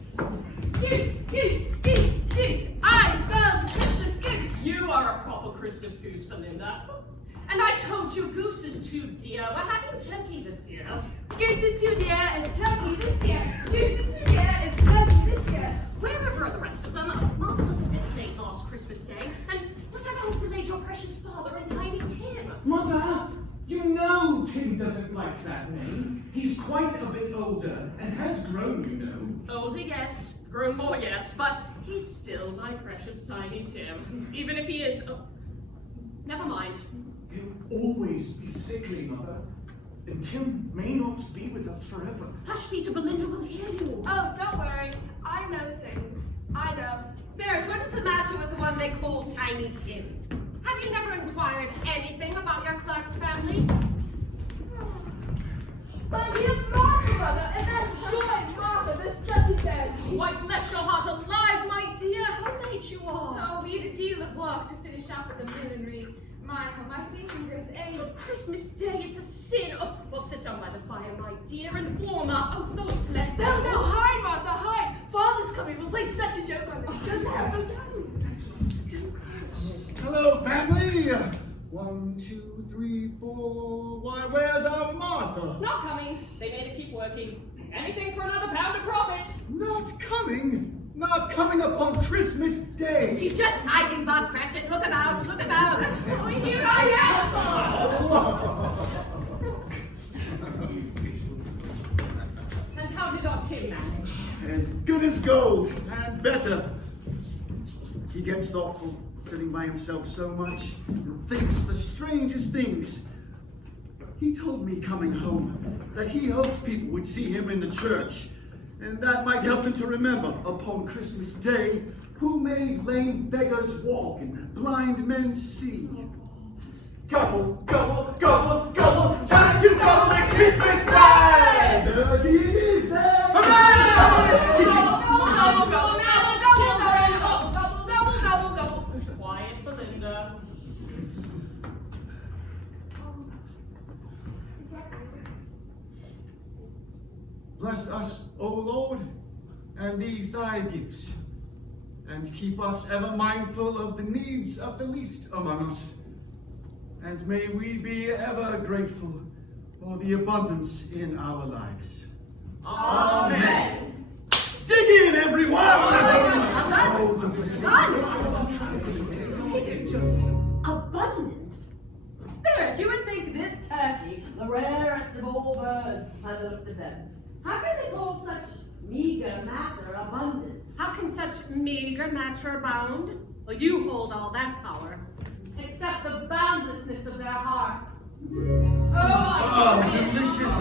Goose, goose, goose, goose. I smell the Christmas goose. You are a proper Christmas goose, Belinda. And I told you goose is too dear. We're having turkey this year. Goose is too dear, it's turkey this year. Goose is too dear, it's turkey this year. Wherever are the rest of them? Martha was at this late last Christmas Day. And whatever has delayed your precious father and Tiny Tim? Mother, you know Tim doesn't like that name. He's quite a bit older and has grown, you know. Older, yes. Grown more, yes. But he's still my precious Tiny Tim. Even if he is... Oh, never mind. He'll always be sickly, Mother. And Tim may not be with us forever. Hush, Peter, Belinda will hear you. Oh, don't worry. I know things. I know. Spirit, what is the matter with the one they call Tiny Tim? Have you never inquired anything about your Clark's family? But here's Martha, brother, and that's joy, Martha, there's such a day. Why, bless your heart alive, my dear. How late you are. Oh, we had a deal of work to finish up with the millinery. My fingers ache. On Christmas Day, it's a sin. Oh, well, sit down by the fire, my dear, and warm up. Oh, Lord bless you. No, hide, Martha, hide. Father's coming. We'll play such a joke on him. Go down, go down. Hello, family. 1, 2, 3, 4. Why, where's our Martha? Not coming. They made her keep working. Anything for another pound of profit. Not coming? Not coming upon Christmas Day. She's just hiding, Bob Cratchit. Look about, look about. Oh, here I And how did our Tim manage? As good as gold, and better. He gets thoughtful, sitting by himself so much, and thinks the strangest things. He told me coming home that he hoped people would see him in the church, and that might help him to remember upon Christmas Day who made lame beggars walk and blind men see. Gobble, gobble, gobble, gobble, time to gobble the Christmas bride! Turkey it is there! Quiet, Belinda. Bless us, O Lord, and these thy gifts, and keep us ever mindful of the needs of the least among us. And may we be ever grateful for the abundance in our lives. Amen. Dig in, everyone! Abundance? Spirit, you would think this turkey, the rarest of all birds, by the looks of them. How can they call such meager matter abundance? How can such meager matter abound? Well, you hold all that power. Except the boundlessness of their hearts. Oh, delicious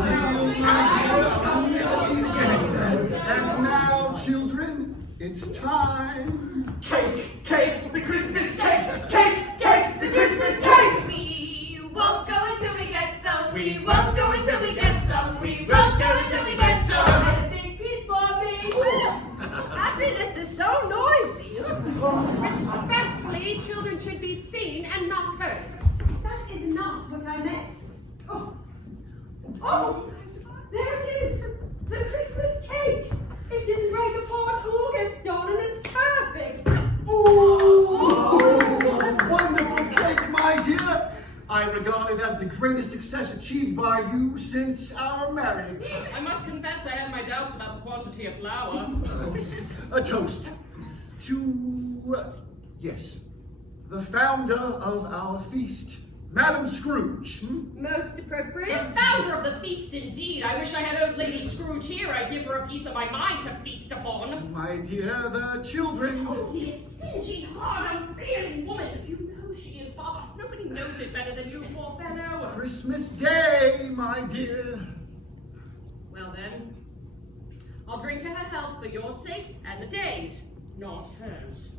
And now, children, it's time. Cake, cake, the Christmas cake, cake, cake, the Christmas cake. We won't go until we get some. We won't go until we get some. We won't go until we get some. And a big piece for me. Happiness is so noisy. Respectfully, children should be seen and not heard. That is not what I meant. Oh, there it is. The Christmas cake. It didn't break apart or get stolen. It's perfect. Oh, wonderful cake, my dear. I regard it as the greatest success achieved by you since our marriage. I must confess I had my doubts about the quantity of flour. A toast to, yes, the founder of our feast, Madam Scrooge. Most appropriate. The founder of the feast, indeed. I wish I had old Lady Scrooge here. I'd give her a piece of my mind to feast upon. My dear, the children. Only a stingy, hard, unfeeling woman. You know she is, Father. Nobody knows it better than you, poor fellow. Christmas Day, my dear. Well then, I'll drink to her health for your sake and the day's, not hers.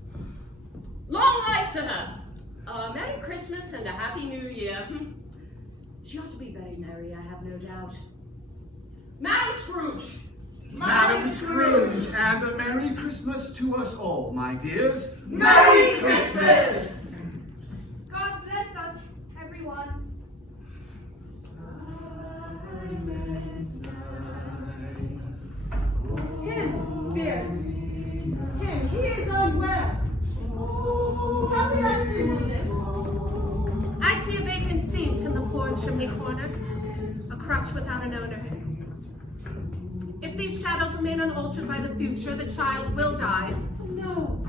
Long life to her. A Merry Christmas and a Happy New Year. She ought to be very merry, I have no doubt. Madam Scrooge! Madam Scrooge, and a Merry Christmas to us all, my dears. Merry Christmas! God bless us, everyone. Him, spirit. Him, he is unwell. Tell me that too, Joseph. I see a vacant seat in the poor chimney corner, a crutch without an owner. If these shadows remain unaltered by the future, the child will die. No.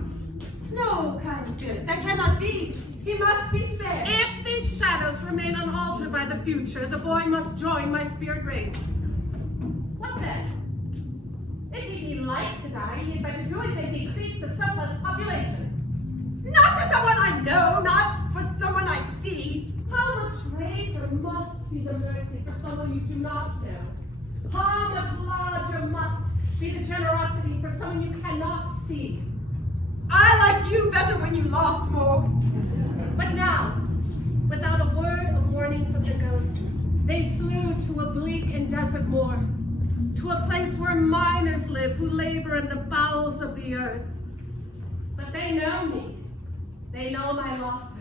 No, kind spirit, that cannot be. He must be spared. If these shadows remain unaltered by the future, the boy must join my spirit race. What then? If he like to die, he had better do it than decrease the surplus population. Not for someone I know, not for someone I see. How much greater must be the mercy for someone you do not know? How much larger must be the generosity for someone you cannot see? I liked you better when you laughed more. But now, without a word of warning from the ghost, they flew to a bleak and desert moor, to a place where miners live who labor in the bowels of the earth. But they know me. They know my laughter.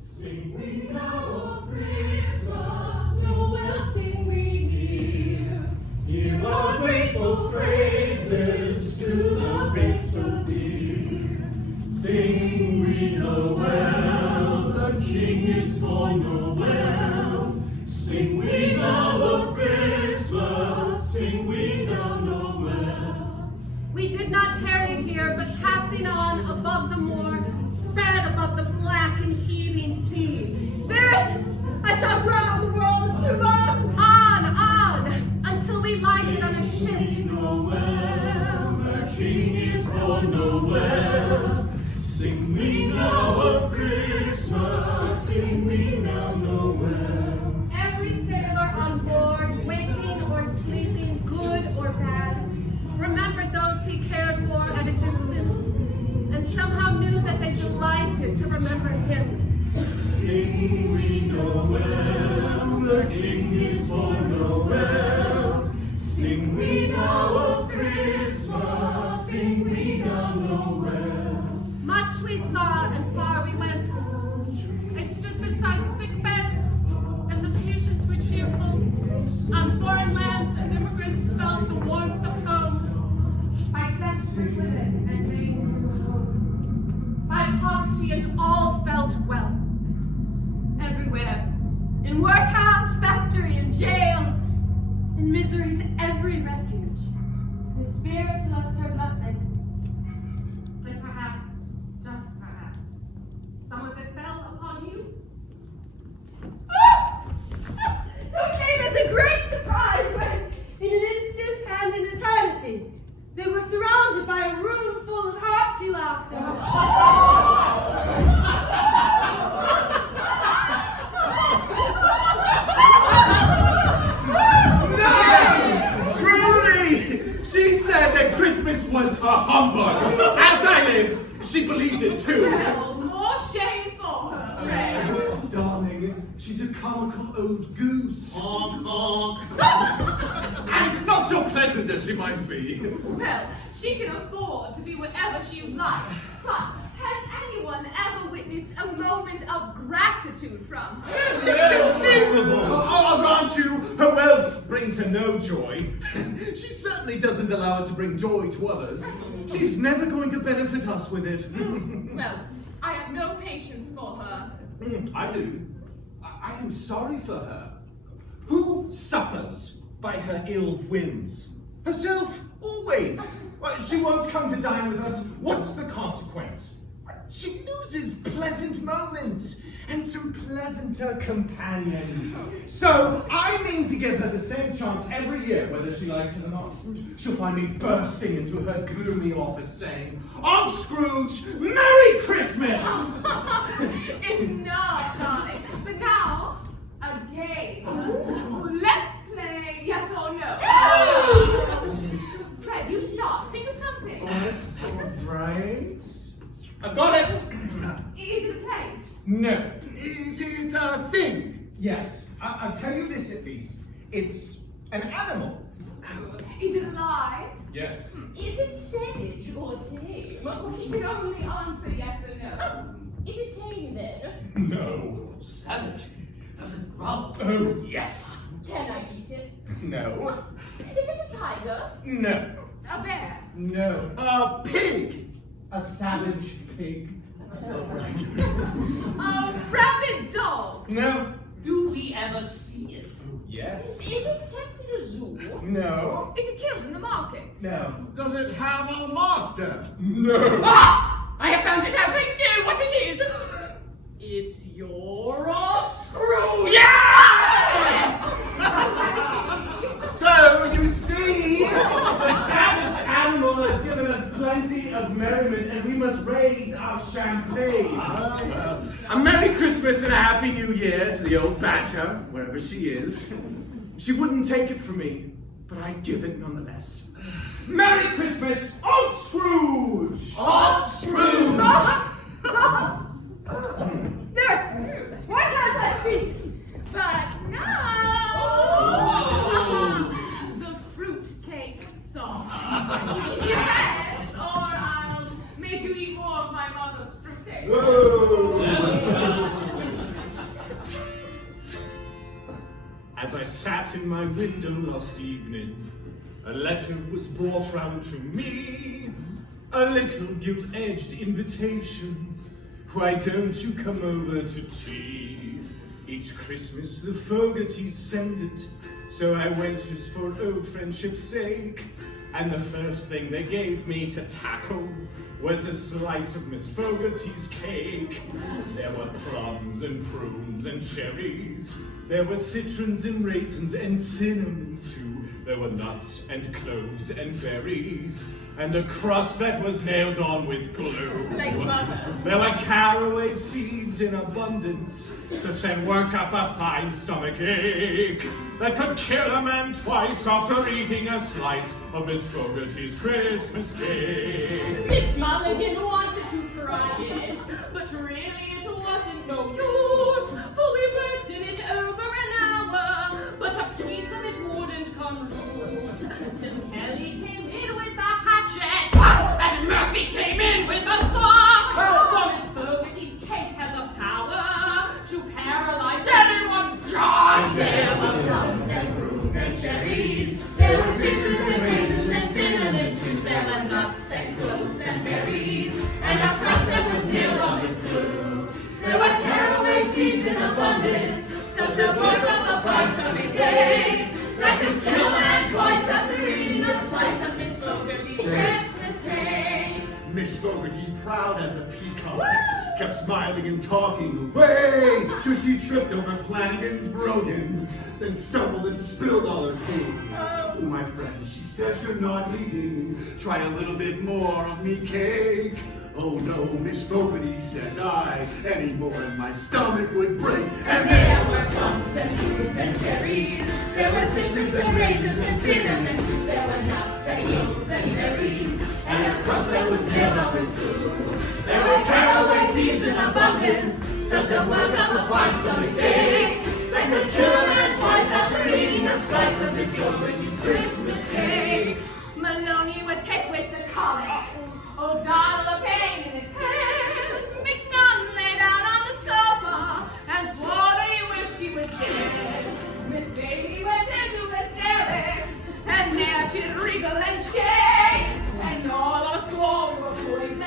Sing we now of Christmas, Noel sing we here. Hear our grateful praises to the bits so dear. Sing we Noel, the King is born Noel. Sing we now of Christmas, sing we now Noel. We did not tarry here, but passing on above the moor, sped above the black and heaving sea. Spirit, I shall drown on the world is too vast. On, until we lighted on a ship. Sing Noel, the King is born Noel. Sing we now of Christmas, sing we now Noel. Every sailor on board, waking or sleeping, good or bad, remembered those he cared for at a distance, and somehow knew that they delighted to remember him. Sing we Noel, the King is born Noel. Sing we now of Christmas, sing we now Noel. Much we saw and far we went. I stood beside sick beds, and the patients were cheerful. On foreign lands, and immigrants felt the warmth of home. By desperate women, and they grew home. By poverty, and all felt well. Everywhere. In workhouse, factory, and jail. In misery's every refuge. The spirit left her blessing. But perhaps, just perhaps, some of it fell upon you. So it came as a great surprise when, in an instant and in eternity, they were surrounded by a room full of hearty laughter. No! Truly! She said that Christmas was a humbug. As I live, she believed it too. Well, more shame for her, Ray. Oh, darling, she's a comical old goose. Honk, honk. And not so pleasant as she might be. Well, she can afford to be whatever she likes. But has anyone ever witnessed a moment of gratitude from her? Inconceivable! I'll grant you, her wealth brings her no joy. She certainly doesn't allow it to bring joy to others. She's never going to benefit us with it. Well, I have no patience for her. I do. I am sorry for her. Who suffers by her ill whims? Herself, always. Well, she won't come to dine with us. What's the consequence? She loses pleasant moments and some pleasanter companions. So I mean to give her the same chance every year, whether she likes it or not. She'll find me bursting into her gloomy office saying, "Aunt Scrooge, Merry Christmas!" Enough, darling. But now, a game. Let's play yes or no. Fred, you start. Think of something. That's all right. I've got it. Is it a place? No. Is it a thing? Yes. I'll tell you this at least. It's an animal. Is it alive? Yes. Is it savage or tame? He can only answer yes or no. Is it tame then? No. Savage. Does it growl? Oh, yes. Can I eat it? No. Is it a tiger? No. A bear? No. A pig! A savage pig. A rabid dog? No. Do we ever see it? Yes. Is it kept in a zoo? No. Is it killed in the market? No. Does it have a master? No. Ah! I have found it out. I know what it is. It's your Aunt Scrooge. Yes! So, you see, the savage animal has given us plenty of merriment, and we must raise our champagne. A Merry Christmas and a Happy New Year to the old badger, wherever she is. She wouldn't take it from me, but I'd give it nonetheless. Merry Christmas, Aunt Scrooge! Aunt Scrooge! Spirit! Why can't I speak? But no! Oh. The fruitcake song. Yes, or I'll make you eat more of my mother's fruitcake. As I sat in my window last evening, a letter was brought round to me, a little gilt-edged invitation. Why don't you come over to tea? Each Christmas the Fogartys send it, so I went just for old friendship's sake. And the first thing they gave me to tackle was a slice of Miss Fogarty's cake. There were plums and prunes and cherries. There were citrons and raisins and cinnamon too. There were nuts and cloves and berries, and a crust that was nailed on with glue. Like mother's. There were caraway seeds in abundance, such that work up a fine stomach ache that could kill a man twice after eating a slice of Miss Fogarty's Christmas cake. Miss Mulligan wanted to try it, but really it wasn't no use, for we worked in it over an hour, but a piece of it wouldn't come loose. Till Kelly came in with the hatchet, and Murphy came in with the saw. For Miss Fogarty's cake had the power to paralyze everyone's jaw. There were plums and prunes and cherries, there were citrons and raisins and cinnamon too. There were nuts and cloves and berries, and a crust that was nailed on with glue. There were caraway seeds in abundance, such that work up a fine stomach ache that could kill a man twice after eating a slice of Miss Fogarty's Christmas cake. Miss Fogarty, proud as a peacock, kept smiling and talking away till she tripped over Flanagan's brogans, then stumbled and spilled all her cake. Oh, my friend, she says you're not eating. Try a little bit more of me cake. Oh no, Miss Fogarty, says I, any more and my stomach would break. And there were plums and fruits and cherries, there were citrons and raisins and cinnamon too. There were nuts and cloves and berries, and a crust that was nailed on with glue. There were caraway seeds in abundance, such a welcome of fine stomach ache that could kill a man twice after eating a slice of Miss Fogarty's Christmas cake. Maloney was hit with the colic. O'Donnell a pain in his head. McNaughton lay down on the sofa and swore that he wished he was dead. Miss Baby went into hysterics, and there she'd wriggle and shake. And all us swore we were poison.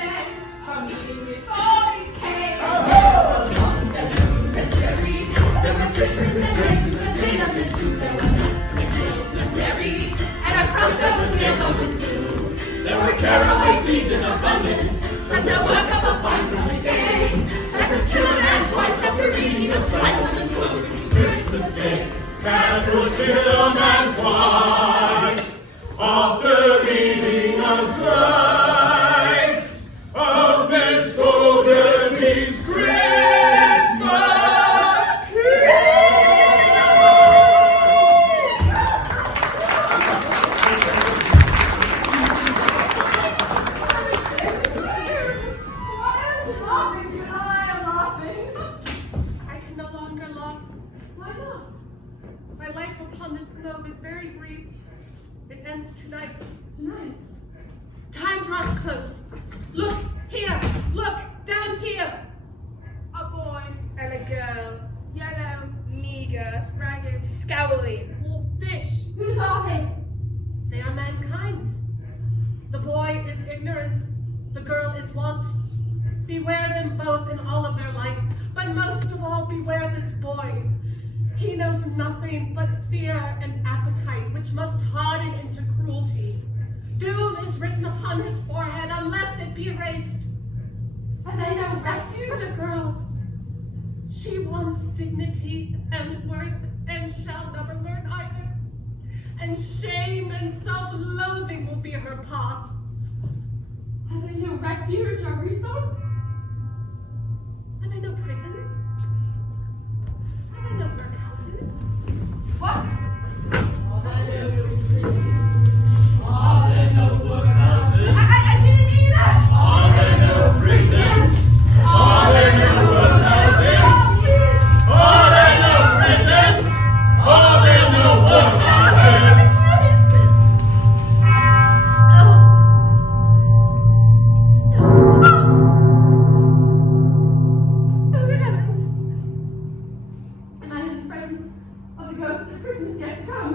Her meeting Miss Fogarty's cake. There were plums and prunes and cherries, there were citrons and raisins and cinnamon too. There were nuts and cloves and berries, and a crust that was nailed on with glue. There were caraway seeds in abundance, such that work up a fine stomach ache that could kill a man twice after eating a slice of Miss Fogarty's Christmas cake. That could kill a man twice after eating a slice of Miss Fogarty's Christmas cake. I can no longer laugh. Why not? on this globe is very brief. It ends tonight. Tonight? Time draws close. Look here. Look down here. A boy and a girl. Yellow, meager, ragged, scowling. Fish. Whose are they? They are mankind's. The boy is ignorance. The girl is want. Beware them both in all of their light. But most of all, beware this boy. He knows nothing but fear and appetite, which must harden into cruelty. Doom is written upon his forehead unless it be erased. Have they no rescue? For the girl, she wants dignity and worth and shall never learn either. And shame and self-loathing will be her path. Have they no refuge or resource? Have they no prisons? Have they no workhouses? What? Are there no prisons? Are there no workhouses? I didn't hear that! Are there no prisons? Are there no workhouses? Are there no prisons? Are there no workhouses? Oh, good heavens! My little friends of the ghost of Christmas yet to come,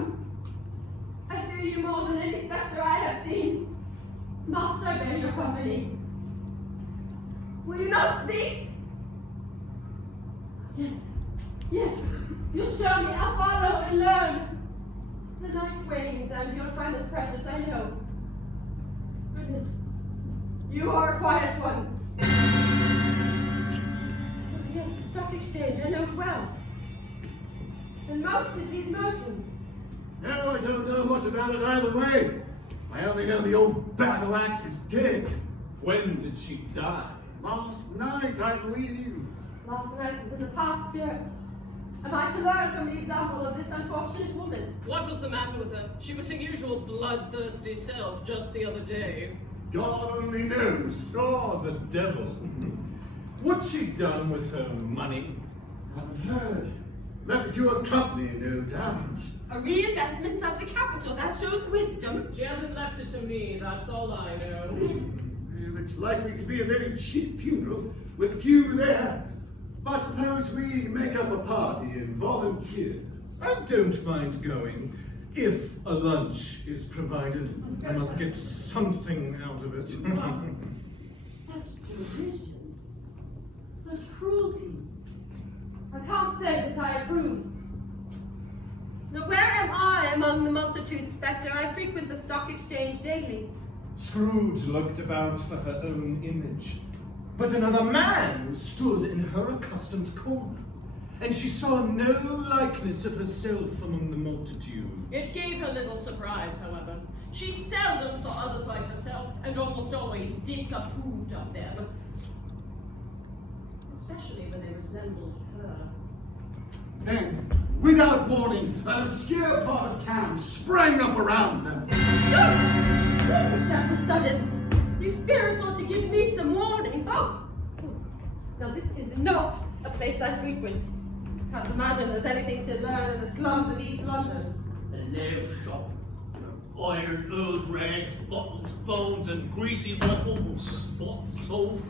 I fear you more than any spectre I have seen. Must I bear your company? Will you not speak? Yes, yes, you'll show me, I'll follow and learn. The night wanes and your time is precious, I know. Goodness, you are a quiet one. Yes, the stock exchange, I know it well. And most of these motions. No, I don't know much about it either way. I only know the old battle axe is dead. When did she die? Last night, I believe. Last night was in the past, Spirit. Am I to learn from the example of this unfortunate woman? What was the matter with her? She was her usual bloodthirsty self just the other day. God only knows. Oh, the devil. What's she done with her money? Haven't heard. Left it to her company, no doubt. A reinvestment of the capital, that shows wisdom. She hasn't left it to me, that's all I know. Well, it's likely to be a very cheap funeral, with few there. But suppose we make up a party and volunteer. I don't mind going. If a lunch is provided, I must get something out of it. Such derision, such cruelty. I can't say that I approve. Now where am I among the multitude, Spectre? I frequent the stock exchange daily. Scrooge looked about for her own image, but another man stood in her accustomed corner, and she saw no likeness of herself among the multitude. It gave her little surprise, however. She seldom saw others like herself, and almost always disapproved of them. Especially when they resembled her. Then, without warning, an obscure part of town sprang up around them. No! Goodness, that was sudden. You spirits ought to give me some warning. Oh! Now this is not a place I frequent. Can't imagine there's anything to learn in the slums of East London. A nail shop. Iron-glued rags, bottles, bones, and greasy ruffles, spot soul.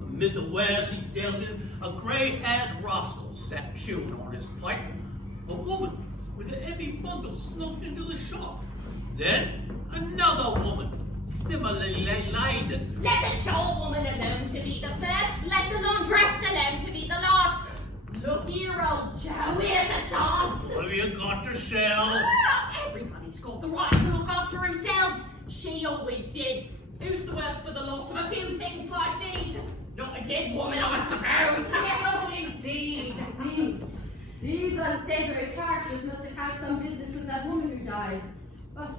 Amid the wares he dealt in, a grey-haired rascal sat chewing on his pipe. A woman with a heavy bundle snuck into the shop. Then another woman, similarly laden. Let the chore woman alone to be the first, let the laundress alone to be the last. Look here, old Joe, here's a chance. What have you got to sell? Everybody's got the right to look after themselves. She always did. Who's the worse for the loss of a few things like these? Not a dead woman, I suppose. Oh, indeed. These unsavory characters must have had some business with that woman who died. But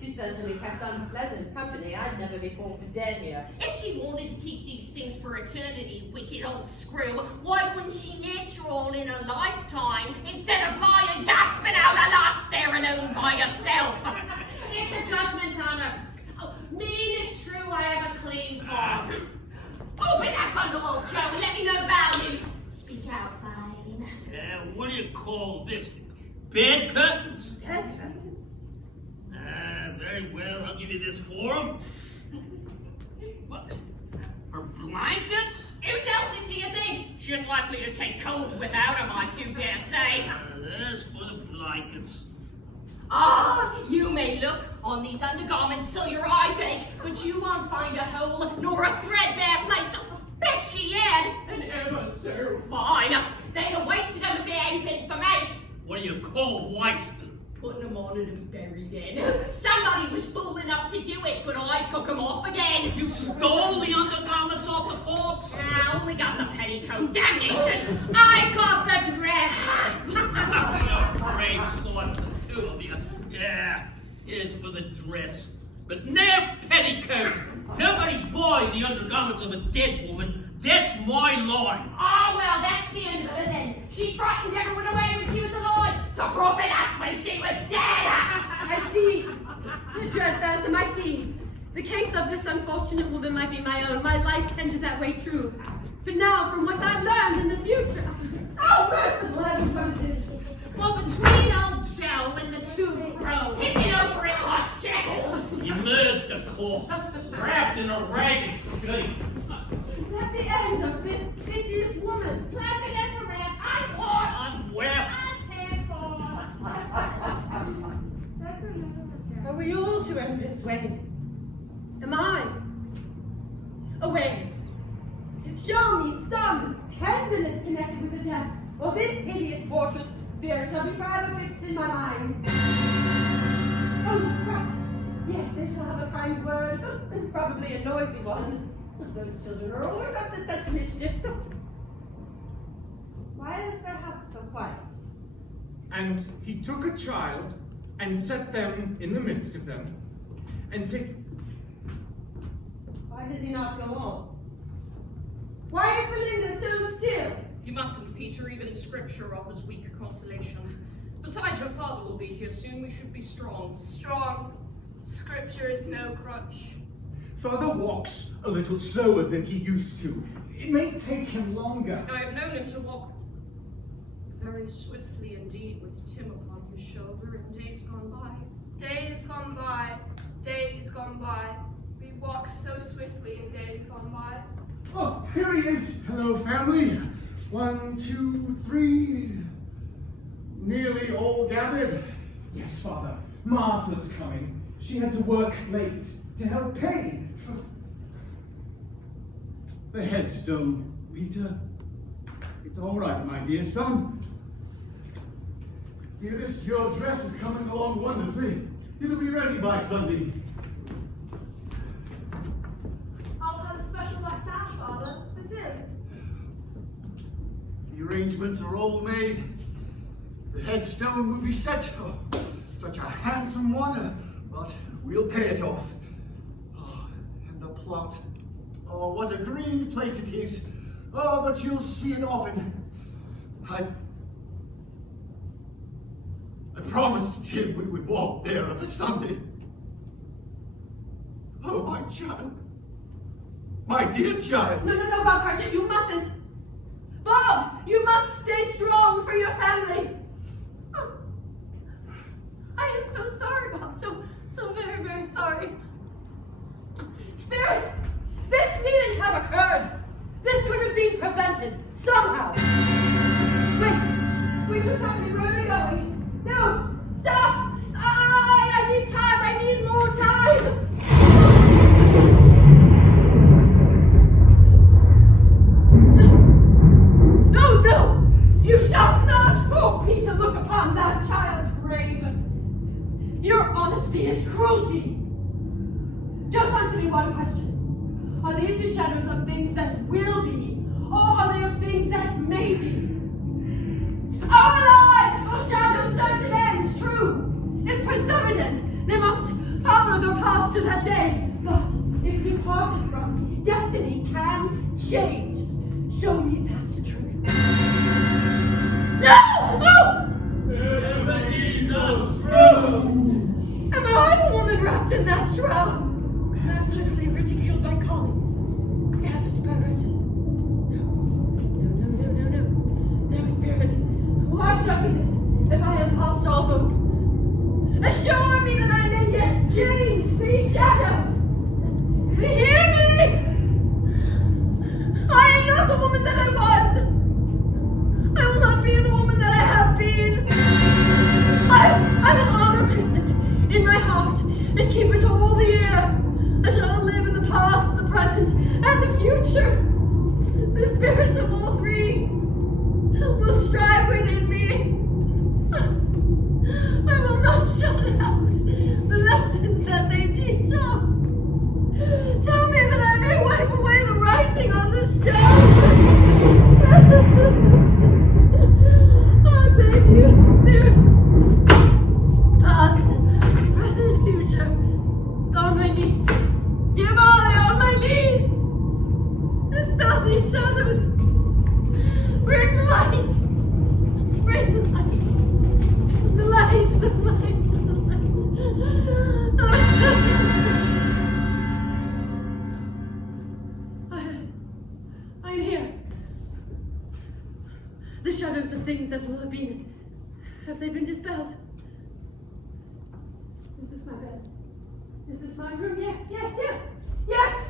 she certainly kept unpleasant company. I'd never be thought to dead here. If she wanted to keep these things for eternity, wicked old screw, why wouldn't she net you all in a lifetime instead of lying gasping out a last there alone by yourself? It's a judgment on her. Oh, mean it's true I have a clean farm. Open that bundle, old Joe, and let me know values. Speak out, Vine. What do you call this? bed curtains. Bed curtains? Very well, I'll give you this for 'em. What? Her blankets? Whose else's do you think? She ain't likely to take cold without 'em, I do dare say. There's for the blankets. Ah, you may look on these undergarments so your eyes ache, but you won't find a hole nor a threadbare place. Bet she had, and ever so fine. They'd have wasted 'em if it hadn't been for me. What do you call wasted? Putting 'em on to be buried in. Somebody was fool enough to do it, but I took 'em off again. You stole the undergarments off the corpse? I only got the petticoat, damnation. I got the dress. You're brave sorts, the two of you. Yeah, it's for the dress. But no petticoat. Nobody buys the undergarments of a dead woman. That's my line. Oh, well, that's the end of it then. She frightened everyone away when she was alive to profit us when she was dead. I see. The dread phantom, I see. The case of this unfortunate woman might be my own. My life tended that way true. But now, from what I've learned in the future, how merciful heaven poses. Well, between old Joe and the two crows. Hit it over it like jackals. You merged a corpse, wrapped in a ragged sheet. Is that the end of this piteous woman? Clap it up around. I watched. I'm wept. Are we all to end this way? Am I? Away. Show me some tenderness connected with the death, or this hideous portrait spirit shall be forever fixed in my mind. Oh, the Cratchit. Yes, they shall have a kind word, and probably a noisy one. Those children are always up to such mischief. Why is their house so quiet? And he took a child and set them in the midst of them, and Why did he not go on? Why is Belinda so still? You mustn't, Peter. Even scripture offers weak consolation. Besides, your father will be here soon. We should be strong. Strong. Scripture is no crutch. Father walks a little slower than he used to. It may take him longer. I have known him to walk very swiftly indeed, with Tim upon his shoulder in days gone by. Days gone by. Days gone by. We walked so swiftly in days gone by. Oh, here he is. Hello, family. 1, 2, 3. Nearly all gathered. Yes, Father. Martha's coming. She had to work late to help pay for... The headstone, Peter. It's all right, my dear son. Dearest, your dress is coming along wonderfully. It'll be ready by Sunday. I'll have a special black sash, Father, for Tim. The arrangements are all made. The headstone will be set. Oh, such a handsome one, but we'll pay it off. Oh, and the plot. Oh, what a green place it is. Oh, but you'll see it often. I promised Tim we would walk there of a Sunday. Oh, my child. My dear child. No, Bob Cratchit, you mustn't. Bob, you must stay strong for your family. Oh, I am so sorry, Bob. So very, very sorry. Spirit, this needn't have occurred. This could have been prevented somehow. Wait, what's happening? Where are they going? No, stop! I need time. I need more time. No! You shall not force me to look upon that child's grave. Your honesty is cruelty. Just answer me one question. Are these the shadows of things that will be, or are they of things that may be? Our lives are shadows certain ends, true. If persevered, they must follow their path to that day. But if departed from, destiny can change. Show me that truth. No! Ebeneza Scrooge! Am I the woman wrapped in that shroud? Mercilessly ridiculed by colleagues, scavenged by wretches. No, spirit. Why should I be this if I am past change these shadows. Hear me! I am not the woman that I was. I will not be the woman that I have been. I will honor Christmas in my heart and keep it all the year. I shall live in the past, the present, and the future. The spirits of all three will strive within me. I will not shut out the lessons that they teach. Tell me that I may wipe away the writing on the stone. I beg you, spirits. Past, present, future. On my knees. Dear Marley, on my knees. Dispel these shadows. Bring the light. Bring the light. The light, the light, the light. I'm here. The shadows of things that will have been. Have they been dispelled? This is my bed. This is my room. Yes, yes, yes, yes.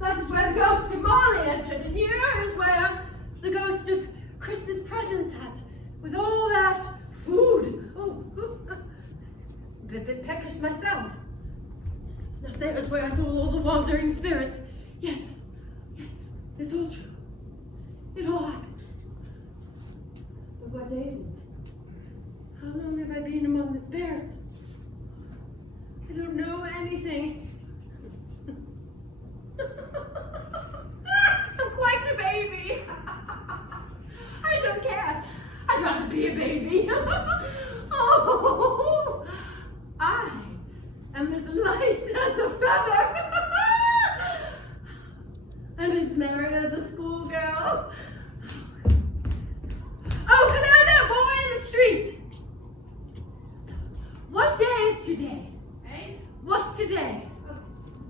That is where the ghost of Marley entered, and here is where the ghost of Christmas presents sat, with all that food. Oh, a bit peckish myself. Now there is where I saw all the wandering spirits. Yes, yes, it's all true. It all happened. But what day is it? How long have I been among the spirits? I don't know anything. I'm quite a baby. I don't care. I'd rather be a baby. Oh, I am as light as a feather. I'm as merry as a schoolgirl. Oh, hello there, boy in the street. What day is today? Hey? What's today?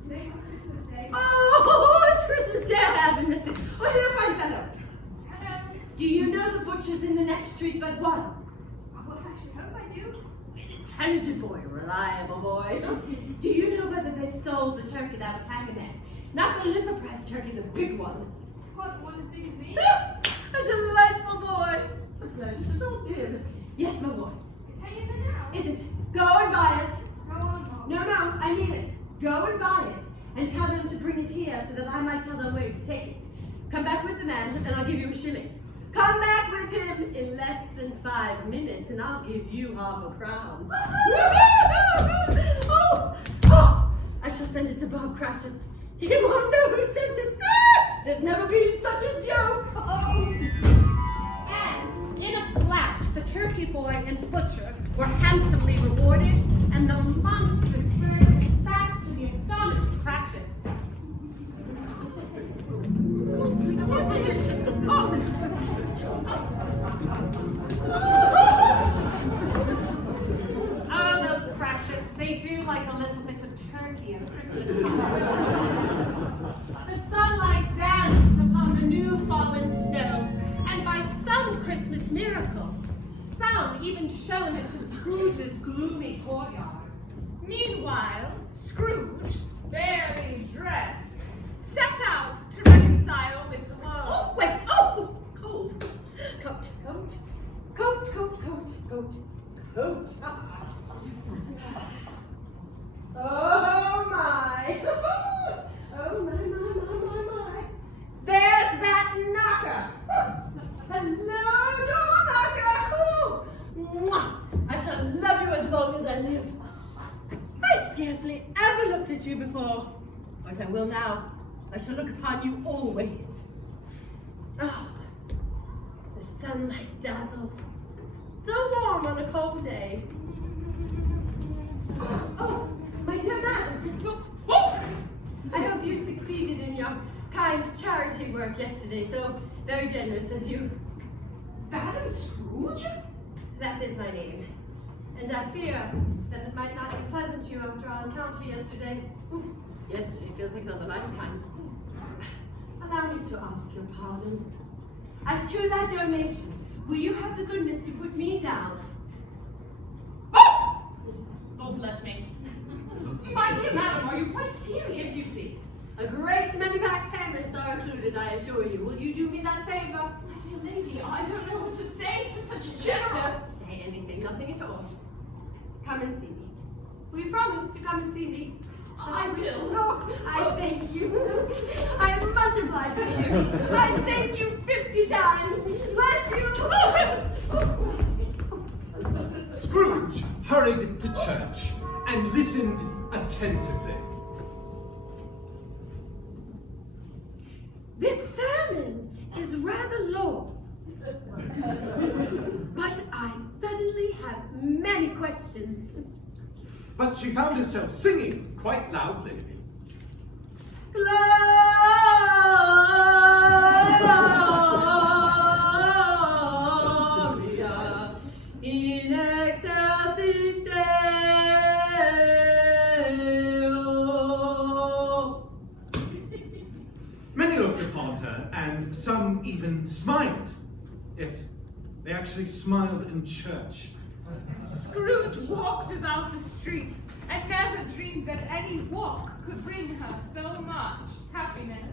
Today's Christmas Day. Oh, it's Christmas Day. I haven't missed it. Oh, hello, fine fellow. Hello. Do you know the butcher's in the next street but one? Well, I should hope I do. An intelligent boy, a reliable boy. Do you know whether they've sold the turkey that was hanging there? Not the little price turkey, the big one. What, one as big as me? A delightful boy. A pleasure to talk to you. Yes, my boy. It's hanging there now. Is it? Go and buy it. Go on, Mom. No, I mean it. Go and buy it and tell them to bring it here so that I might tell them where to take it. Come back with the man and I'll give you a shilling. Come back with him in less than 5 minutes and I'll give you half a crown. Oh, I shall send it to Bob Cratchit's. He won't know who sent it. There's never been such a joke. Oh. And in a flash, the turkey boy and butcher were handsomely rewarded, and the monstrous bird dispatched to the astonished Cratchits. Oh, those Cratchits, they do like a little bit of turkey at Christmas time. The sunlight danced upon the new fallen snow, and by some Christmas miracle, some even shone into Scrooge's gloomy courtyard. Meanwhile, Scrooge, barely dressed, set out to reconcile with the world. Oh, wait. Oh, cold. Coat. Oh, my. Oh, my. There's that knocker. Hello, door knocker. Oh, mwah. I shall love you as long as I live. I scarcely ever looked at you before, but I will now. I shall look upon you always. Oh, the sunlight dazzles. So warm on a cold day. Oh, my dear madam. I hope you succeeded in your kind charity work yesterday. So very generous of you. Madam Scrooge? That is my name. And I fear that it might not be pleasant to you after our encounter yesterday. Yesterday feels like another lifetime. Allow me to ask your pardon. As to that donation, will you have the goodness to put me down? Oh, bless me. dear madam, are you quite serious? If you please. A great many back payments are included, I assure you. Will you do me that favor? My dear lady, I don't know what to say to such generous. Don't say anything, nothing at all. Come and see me. Will you promise to come and see me? I will. Oh, I thank you. I am much obliged to you. I thank you 50 times. Bless you. Scrooge hurried to church and listened attentively. This sermon is rather long, but I suddenly have many questions. But she found herself singing quite loudly. Gloria in excelsis Deo. Many looked upon her, and some even smiled. Yes, they actually smiled in church. Scrooge walked about the streets and never dreamed that any walk could bring her so much happiness.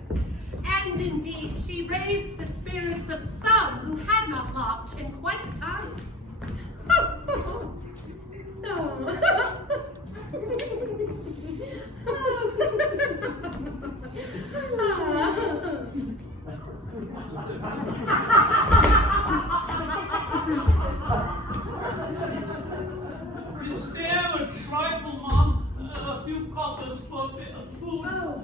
And indeed, she raised the spirits of some who had not laughed in quite a time. Is there a trifle, Mum? A few coppers for a bit of food? Oh,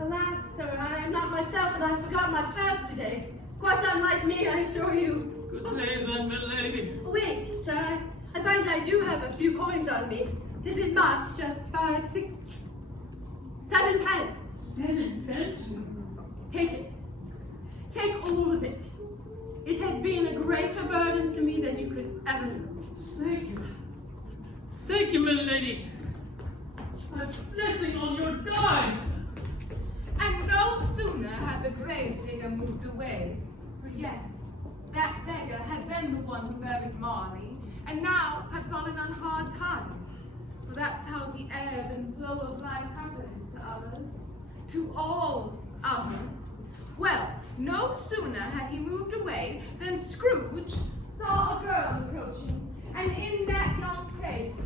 alas, sir, I am not myself, and I forgot my purse today. Quite unlike me, I assure you. Good day then, milady. Wait, sir, I find I do have a few coins on me. Isn't much, just 5, 6, 7 pence. 7 pence? Take it. Take all of it. It has been a greater burden to me than you could ever know. Thank you. Thank you, milady. A blessing on your dime. And no sooner had the Gravedigger moved away, for yes, that beggar had been the one who buried Marley, and now had fallen on hard times. For that's how the ebb and flow of life happens to others, to all others. Well, no sooner had he moved away than Scrooge saw a girl approaching, and in that young face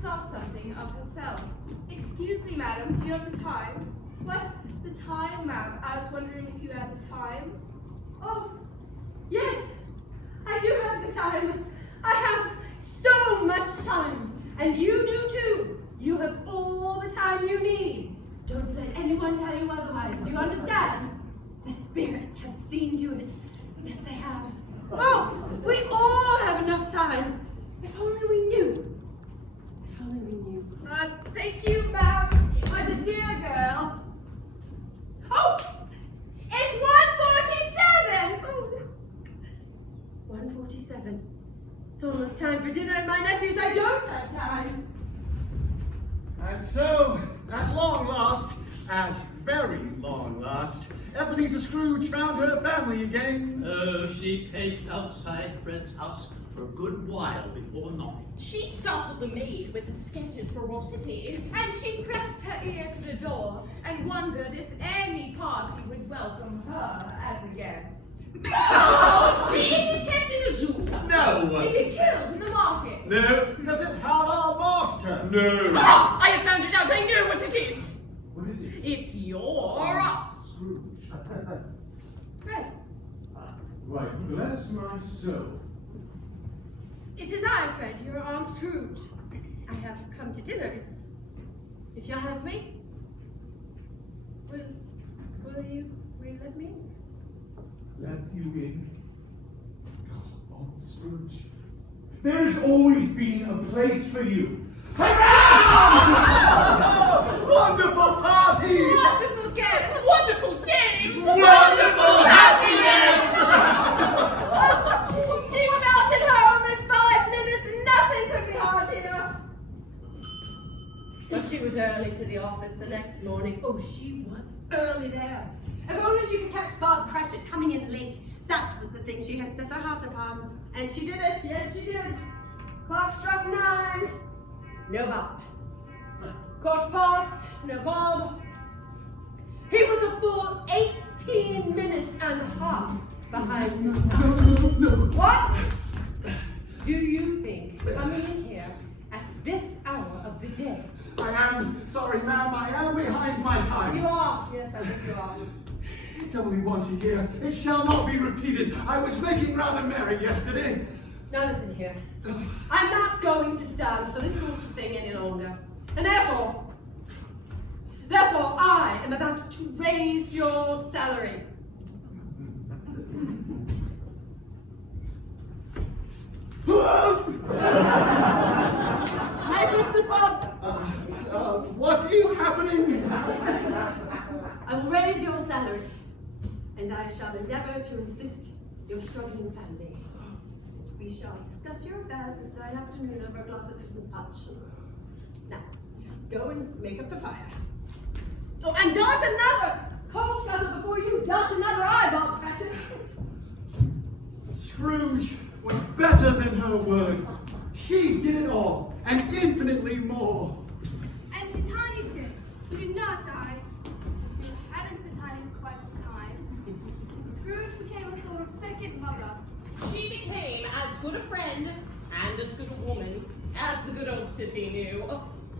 saw something of herself. Excuse me, madam, do you have the time? What? The time, ma'am? I was wondering if you had the time. Oh, yes, I do have the time. I have so much time. And you do too. You have all the time you need. Don't let anyone tell you otherwise. Do you understand? The spirits have seen to it. Yes, they have. Oh, we all have enough time. If only we knew. If only we knew. Thank you, ma'am. What a dear girl. Oh, it's 1:47. Oh, 1:47. It's almost time for dinner, and my nephews, I don't have time. And so, at long last, at very long last, Ebeneza Scrooge found her family again. Oh, she paced outside Fred's house for a good while before knocking. She startled the maid with a scattered ferocity. And she pressed her ear to the door and wondered if any party would welcome her as a guest. Oh, is it kept in a zoo? No. Is it killed in the market? No. Does it have our master? No. Ah, I have found it out. I know what it is. What is it? It's your Scrooge. Fred, Why, bless my soul. it is I, Fred, your Aunt Scrooge. I have come to dinner. If you'll have me, will you let me in? Let you in? Oh, Scrooge. There has always been a place for you. Wonderful party! wonderful games. Wonderful games. Wonderful happiness! She felt at home in 5 minutes. Nothing could be heartier. But she was early to the office the next morning. Oh, she was early there. If only she could catch Bob Cratchit coming in late. That was the thing she had set her heart upon. And she did it. Yes, she did. Clock struck 9. No Bob. Quarter past, no Bob. He was a full 18 minutes and a half behind his time. What do you think coming in here at this hour of the day? I am sorry, ma'am. I am behind my time. You are. Yes, I think you are. It's only once a year. It shall not be repeated. I was making rather merry yesterday. Now listen here. I'm not going to stand for this sort of thing any longer. And therefore, I am about to raise your salary. Merry Christmas, Bob! What is happening? I will raise your salary, and I shall endeavor to assist your struggling family. We shall discuss your affairs this very afternoon over a glass of Christmas punch. Now, go and make up the fire. Oh, and dart another coal scuttle before you dart another eyeball, Cratchit. Scrooge was better than her word. She did it all, and infinitely more. And to Tiny Tim, who did not die, who hadn't been hiding for quite some time, Scrooge became a sort of second mother. She became as good a friend and as good a woman as the good old city knew,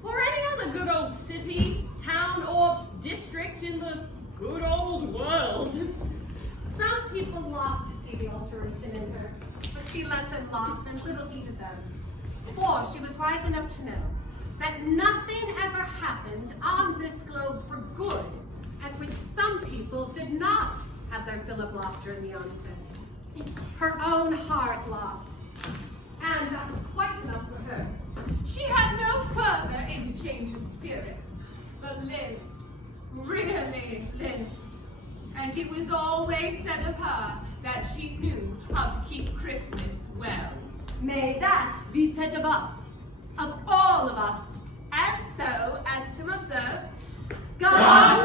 or any other good old city, town, or district in the good old world. Some people laughed to see the alteration in her, but she let them laugh and little heeded them. For she was wise enough to know that nothing ever happened on this globe for good at which some people did not have their fill of laughter in the onset. Her own heart laughed, and that was quite enough for her. She had no further interchange of spirits, but lived, really lived. And it was always said of her that she knew how to keep Christmas well. May that be said of us, of all of us. And so, as Tim observed, God